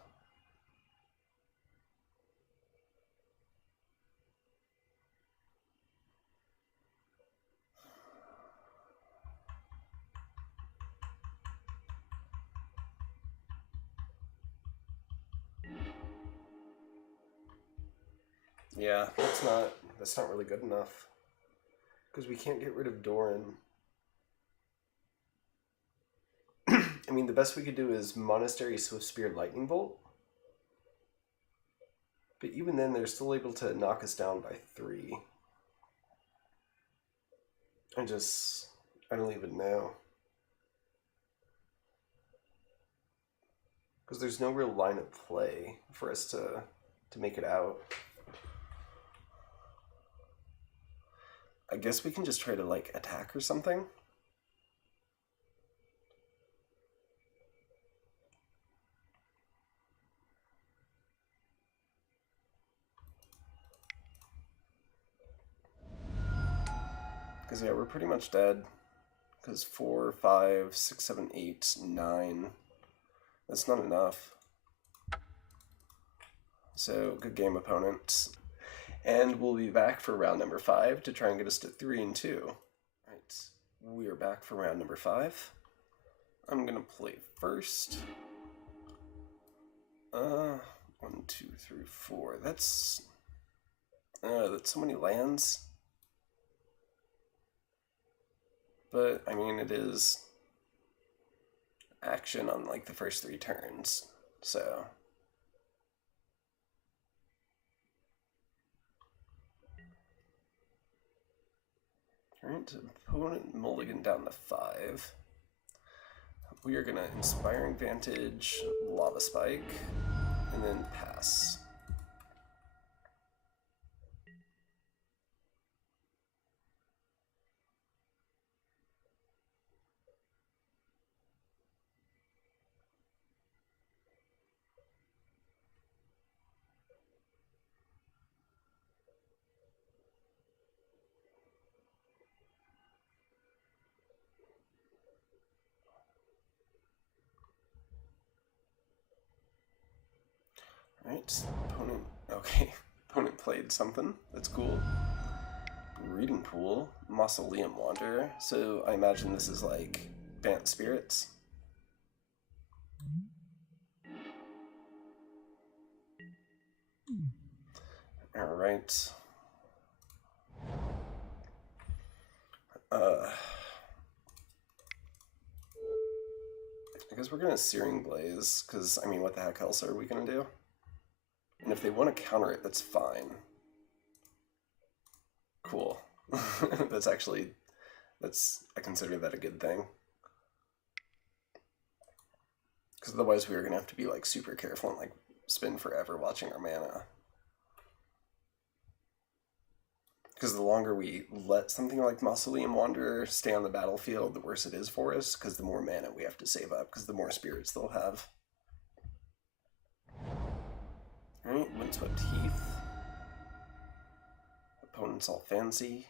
Yeah, that's not really good enough. Because we can't get rid of Doran. I mean, the best we could do is Monastery Swift Spear Lightning Bolt. But even then, they're still able to knock us down by 3. I don't even know. Because there's no real line of play for us to make it out. I guess we can just try to, like, attack or something. Because, yeah, we're pretty much dead. Because 4, 5, 6, 7, 8, 9. That's not enough. So, good game, opponent. And we'll be back for round number 5 to try and get us to 3 and 2. Right, we are back for round number 5. I'm gonna play first. 1, 2, 3, 4. That's so many lands. But I mean, it is action on like the first 3 turns, so. Alright, opponent mulligan down to 5. We are gonna Inspiring Vantage, Lava Spike, and then pass. Alright, opponent played something. That's cool. Reading Pool, Mausoleum Wanderer. So I imagine this is like Bant Spirits. Alright. I guess we're gonna Searing Blaze, because, I mean, what the heck else are we gonna do? And if they want to counter it, that's fine. Cool. I consider that a good thing. Because otherwise we are gonna have to be, like, super careful and, like, spend forever watching our mana. Because the longer we let something like Mausoleum Wanderer stay on the battlefield, the worse it is for us, because the more mana we have to save up, because the more spirits they'll have. Alright, Windswept Heath. Opponents all fancy.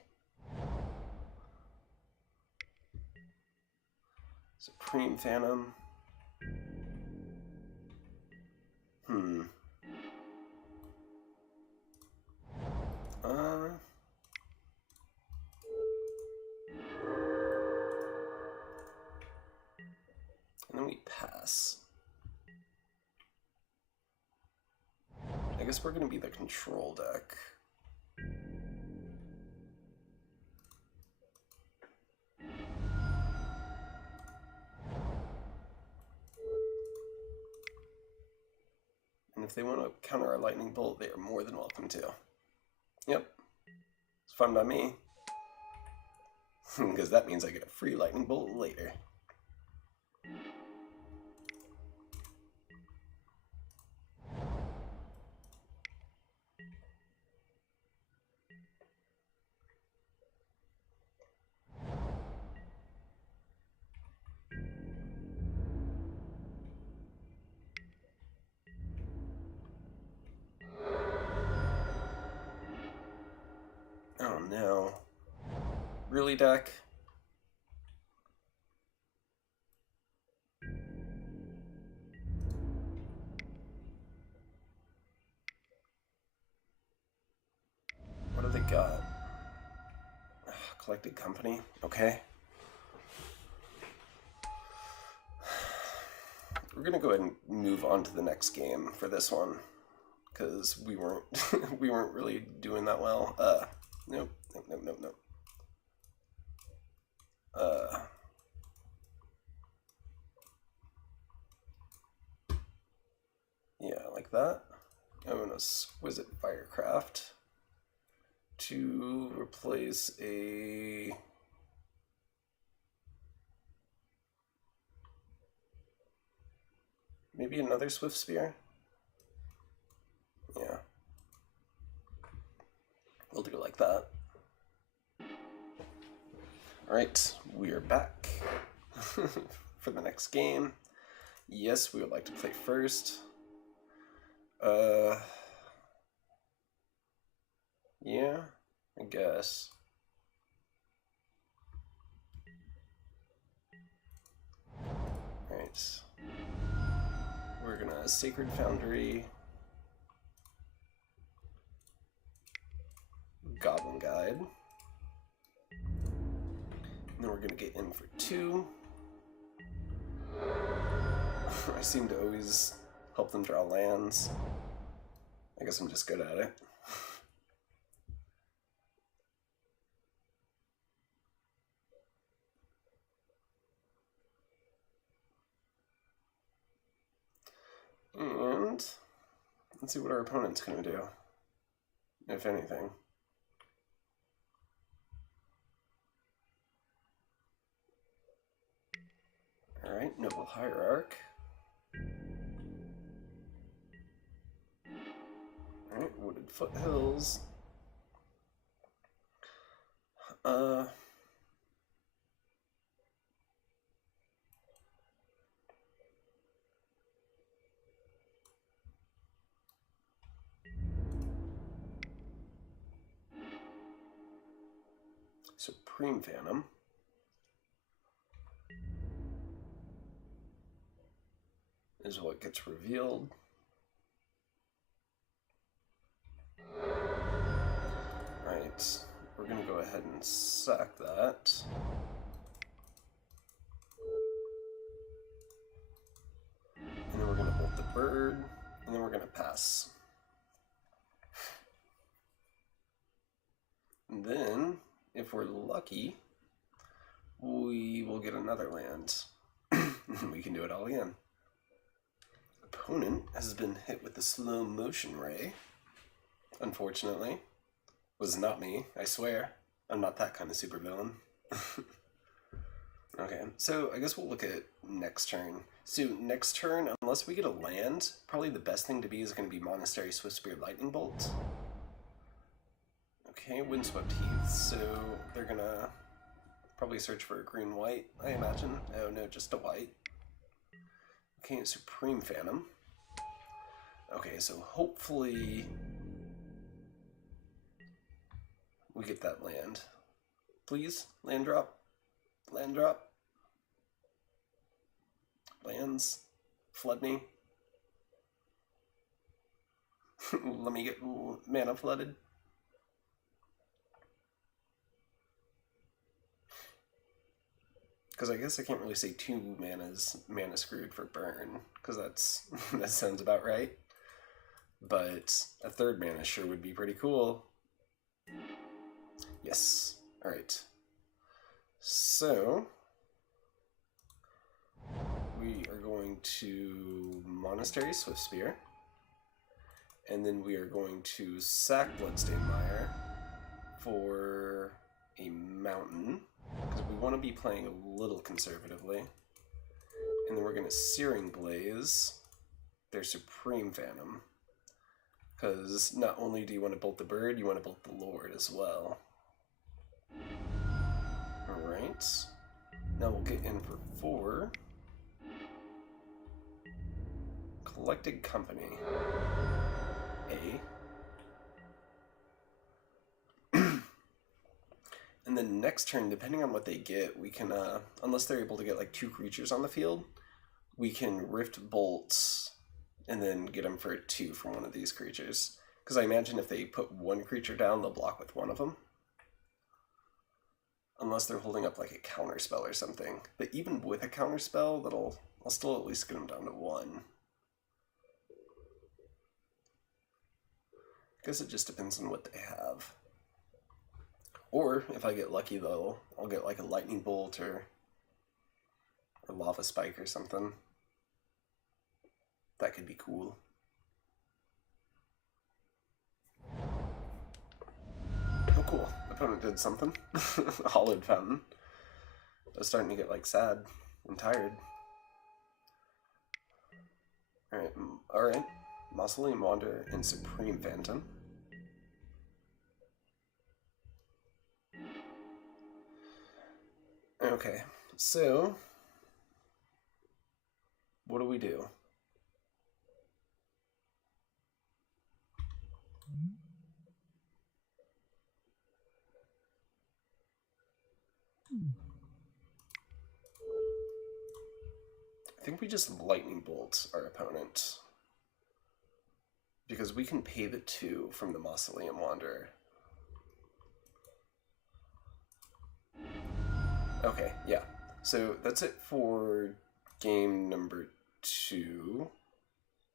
Supreme Phantom. And then we pass. I guess we're gonna be the control deck. And if they want to counter our lightning bolt, they are more than welcome to. Yep. It's fun by me. Because that means I get a free lightning bolt later. Oh no. Really, deck? What do they got? Collected Company? Okay. We're gonna go ahead and move on to the next game for this one, because we weren't we weren't really doing that well. Nope. Yeah, like that. I'm gonna Exquisite Firecraft to replace a maybe another Swift Spear. Yeah, we'll do it like that. Alright, we are back for the next game. Yes, we would like to play first. Yeah, I guess. Alright. We're gonna Sacred Foundry, Goblin Guide, and then we're gonna get in for 2. I seem to always help them draw lands. I guess I'm just good at it. And let's see what our opponent's gonna do, if anything. Alright, Noble Hierarch. Alright, Wooded Foothills. Supreme Phantom. Is what gets revealed. Right, we're gonna go ahead and sack that. And then we're gonna bolt the bird, and then we're gonna pass. And then, if we're lucky, we will get another land. We can do it all again. Opponent has been hit with the slow motion ray. Unfortunately. Was not me, I swear. I'm not that kind of supervillain. Okay, so I guess we'll look at next turn. So next turn, unless we get a land, probably the best thing to be is going to be Monastery Swiftspear Lightning Bolt. Okay, Windswept Heath, so they're gonna probably search for a green-white, I imagine. Oh no, just a white. Okay, Supreme Phantom. Okay, so hopefully we get that land. Please, land drop. Land drop. Lands. Flood me. Let me get mana flooded. Because I guess I can't really say 2 mana screwed for burn, because that sounds about right. But a 3rd mana sure would be pretty cool. Yes. Alright. So we are going to Monastery Swiftspear. And then we are going to sack Bloodstained Mire for a mountain, because we want to be playing a little conservatively. And then we're going to Searing Blaze their Supreme Phantom, because not only do you want to bolt the bird, you want to bolt the Lord as well. Alright, now we'll get in for 4. Collected Company. A. And then next turn, depending on what they get, we can, unless they're able to get like 2 creatures on the field, we can Rift Bolts and then get them for a 2 from one of these creatures. Because I imagine if they put 1 creature down, they'll block with 1 of them. Unless they're holding up like a counter spell or something. But even with a counter spell, I'll still at least get them down to 1. I guess it just depends on what they have. Or if I get lucky though, I'll get like a lightning bolt or lava spike or something. That could be cool. Oh cool, opponent did something. Hollowed Fountain. I was starting to get like sad and tired. Alright. Mausoleum Wanderer and Supreme Phantom. Okay, so what do we do? I think we just lightning bolt our opponent, because we can pay the 2 from the Mausoleum Wanderer. Okay, yeah. So that's it for game number 2,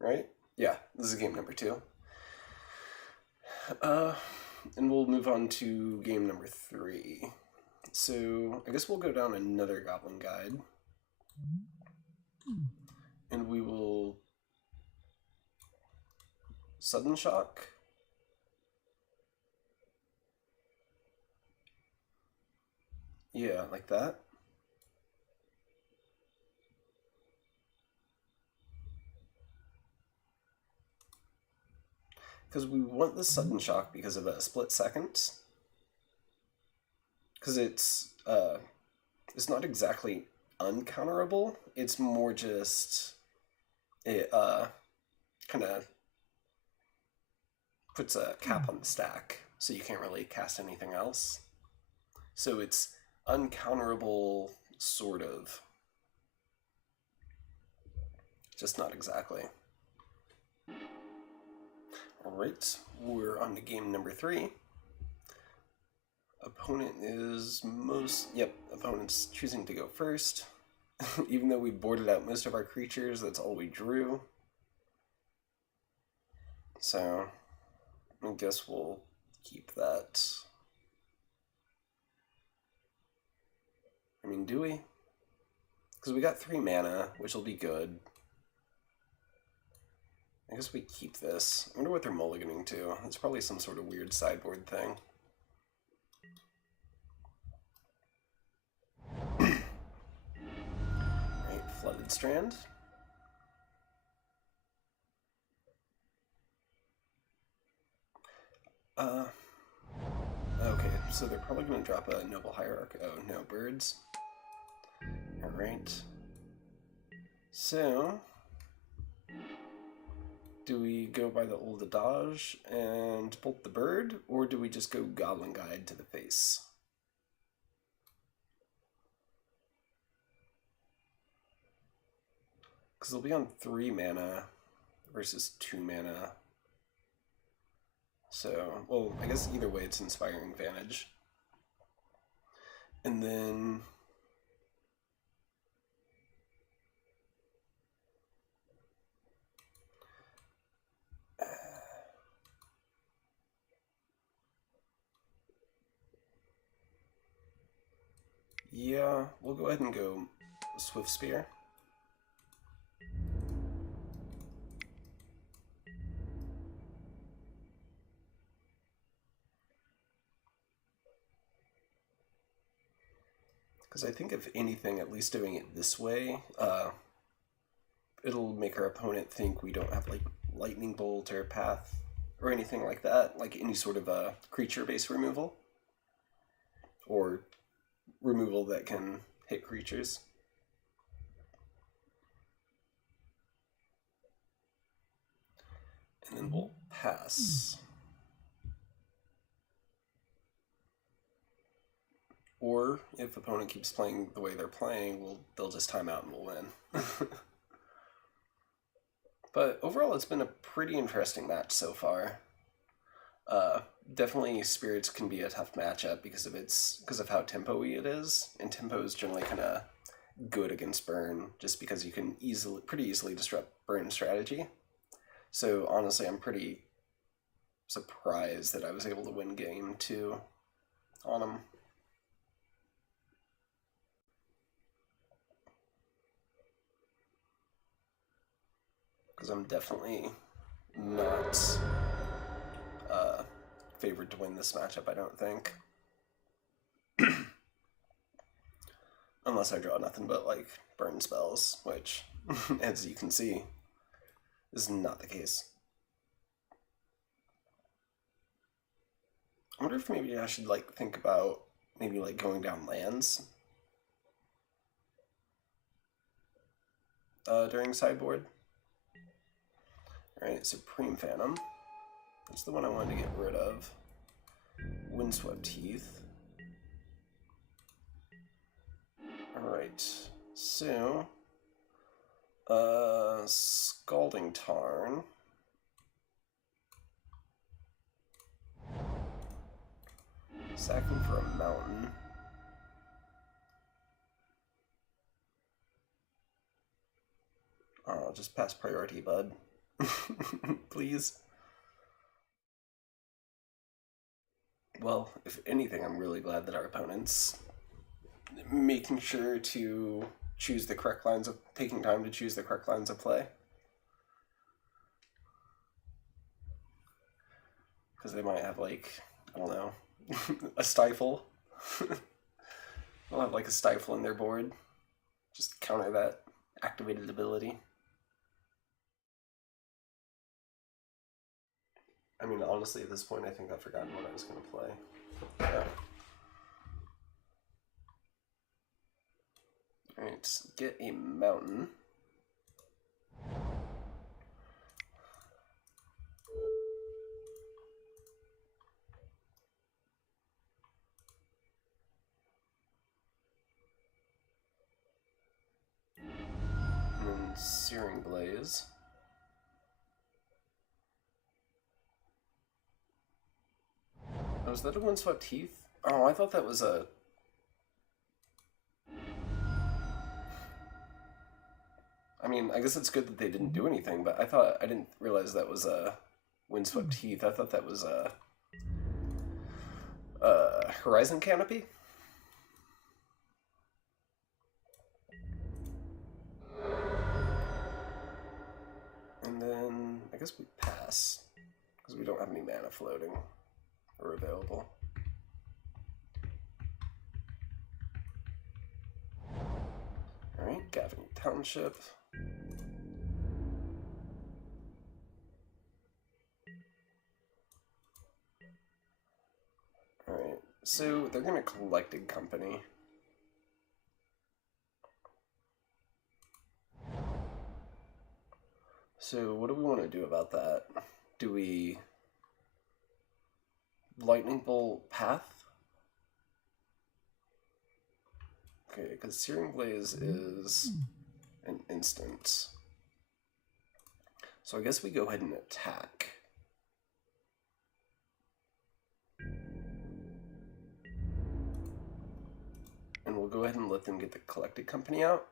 right? Yeah, this is game number 2. And we'll move on to game number 3. So I guess we'll go down another Goblin Guide. And we will Sudden Shock. Yeah, like that. Because we want the Sudden Shock because of a split second. Because it's not exactly uncounterable. It's more just it kind of puts a cap on the stack, so you can't really cast anything else. So it's uncounterable, sort of. Just not exactly. Alright, we're on to game number 3. Opponent is opponent's choosing to go first. Even though we boarded out most of our creatures, that's all we drew. So, I guess we'll keep that. I mean, do we? Because we got 3 mana, which will be good. I guess we keep this. I wonder what they're mulliganing to. It's probably some sort of weird sideboard thing. Right, Flooded Strand. so they're probably going to drop a Noble Hierarch. Oh, no, birds. Alright. So, do we go by the old adage and bolt the bird, or do we just go Goblin Guide to the face? Because they'll be on 3 mana versus 2 mana. So, well, I guess either way it's Inspiring Advantage. And then... yeah, we'll go ahead and go Swift Spear. Because I think if anything, at least doing it this way, it'll make our opponent think we don't have like Lightning Bolt or Path or anything like that, like any sort of creature-based removal. Or removal that can hit creatures. And then we'll pass. Or if opponent keeps playing the way they're playing, they'll just time out and we'll win. But overall, it's been a pretty interesting match so far. Definitely Spirits can be a tough matchup because of how tempo-y it is, and tempo is generally kind of good against burn, just because you can pretty easily disrupt burn strategy. So honestly, I'm pretty surprised that I was able to win game 2 on him. Because I'm definitely not favored to win this matchup, I don't think. Unless I draw nothing but, like, burn spells, which, as you can see, is not the case. I wonder if maybe I should, like, think about maybe, like, going down lands during sideboard. Alright, Supreme Phantom. That's the one I wanted to get rid of. Windswept Heath. Alright, so... Scalding Tarn. Sacking for a mountain. Oh, just pass priority, bud. Please. Well, if anything, I'm really glad that our opponent's making sure to choose the correct lines of, taking time to choose the correct lines of play. Because they might have, like, I don't know, a stifle. They'll have, like, a stifle in their board. Just counter that activated ability. I mean, honestly, at this point, I think I've forgotten what I was going to play. Yeah. Alright, get a mountain. And then Searing Blaze. Oh, is that a Windswept Heath? Oh, I thought that was a... I mean, I guess it's good that they didn't do anything, but I didn't realize that was a Windswept Heath. I thought that was a Horizon Canopy? And then I guess we pass, because we don't have any mana floating or available. Alright, Gavin Township. Alright, So they're going to collected company. So what do we want to do about that? Do we lightning bolt path? Okay, because Searing Blaze is an instant. So I guess we go ahead and attack. And we'll go ahead and let them get the collected company out.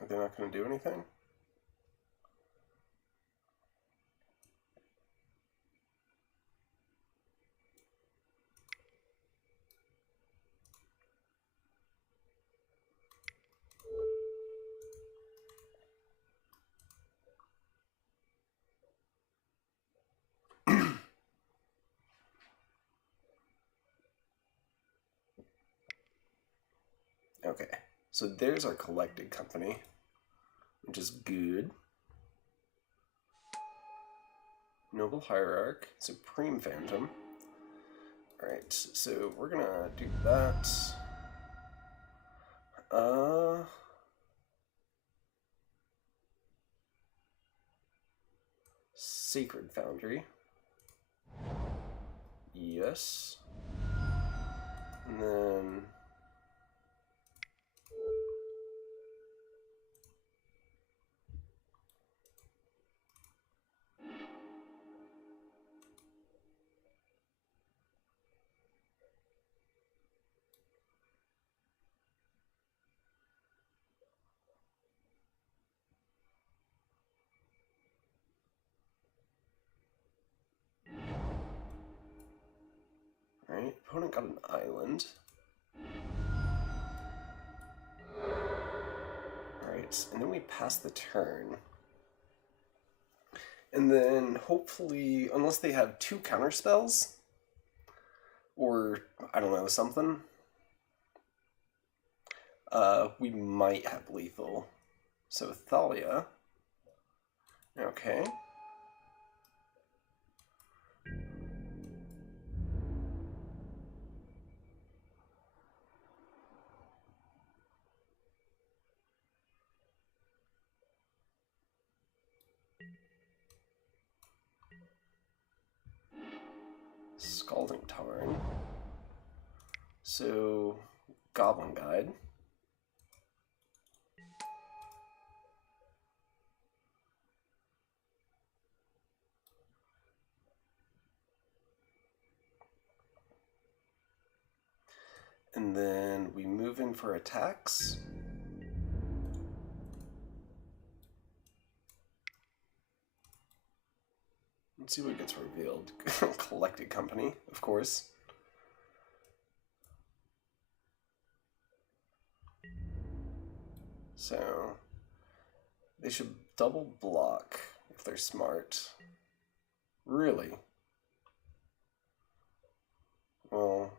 Are they not going to do anything? Okay, so there's our collected company, which is good. Noble Hierarch, Supreme Phantom. Alright, so we're gonna do that. Sacred Foundry. Yes. And then Alright, opponent got an island. Alright, and then we pass the turn. And then hopefully, unless they have 2 counter spells, or I don't know, something, we might have lethal. So Thalia. Okay. Scalding Tarn. So, Goblin Guide. And then we move in for attacks. Let's see what gets revealed. Collected company, of course. So, they should double block if they're smart. Really? Well,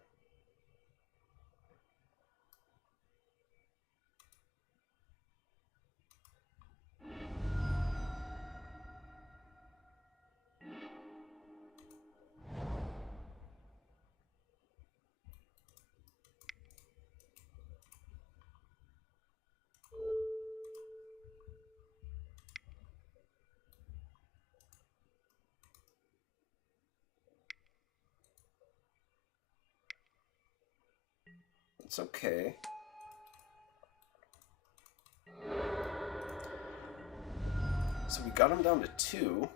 it's okay. So we got him down to 2.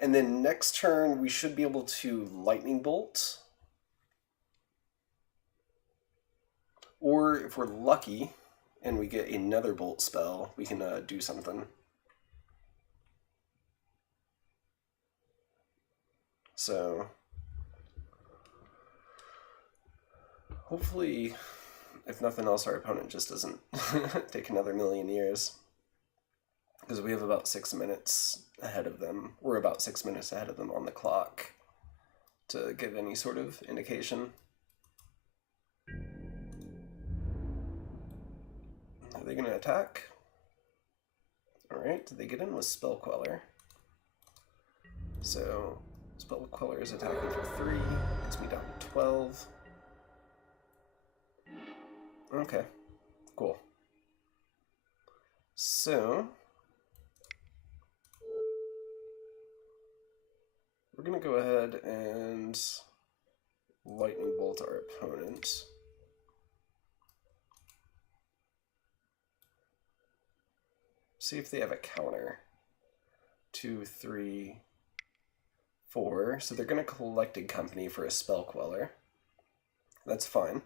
And then next turn, we should be able to Lightning Bolt. Or if we're lucky and we get another Bolt spell, we can do something. So, hopefully, if nothing else, our opponent just doesn't take another million years. Because we have about 6 minutes ahead of them. We're about 6 minutes ahead of them on the clock to give any sort of indication. they going to attack? Alright, they get in with Spell Queller. So, Spell Queller is attacking for 3, gets me down to 12. Okay, cool. So, we're going to go ahead and Lightning Bolt our opponent. See if they have a counter. 2, 3, 4. So they're going to Collected Company for a Spell Queller. That's fine.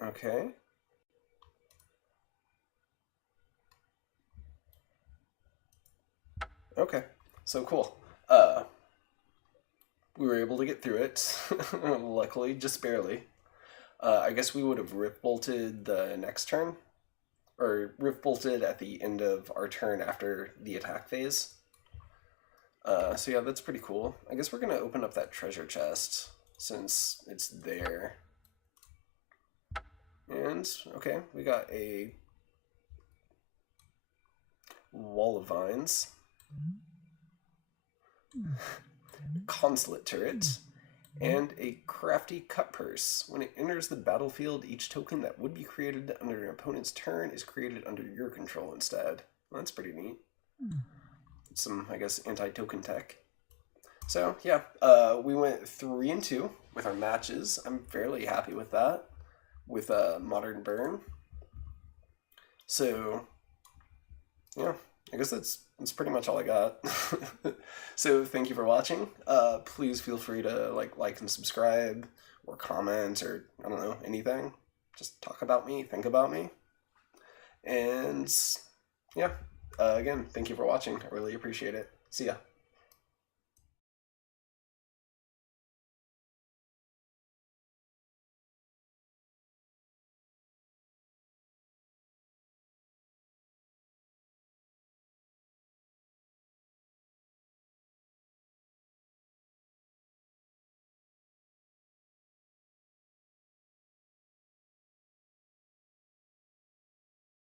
Okay. Okay. So cool. We were able to get through it. Luckily, just barely. I guess we would have Rift Bolted the next turn. Or Rift Bolted at the end of our turn after the attack phase. So yeah, that's pretty cool. I guess we're going to open up that treasure chest since it's there. And, okay, we got a Wall of Vines. Consulate Turret. And a Crafty Cut Purse. When it enters the battlefield, each token that would be created under an opponent's turn is created under your control instead. Well, that's pretty neat. Some, I guess, anti-token tech. So, yeah, we went 3 and 2 with our matches. I'm fairly happy with that. With Modern Burn. So, yeah, I guess that's pretty much all I got. So thank you for watching. Please feel free to like and subscribe or comment or I don't know, anything. Just talk about me, think about me. And yeah, again, thank you for watching. I really appreciate it. See ya.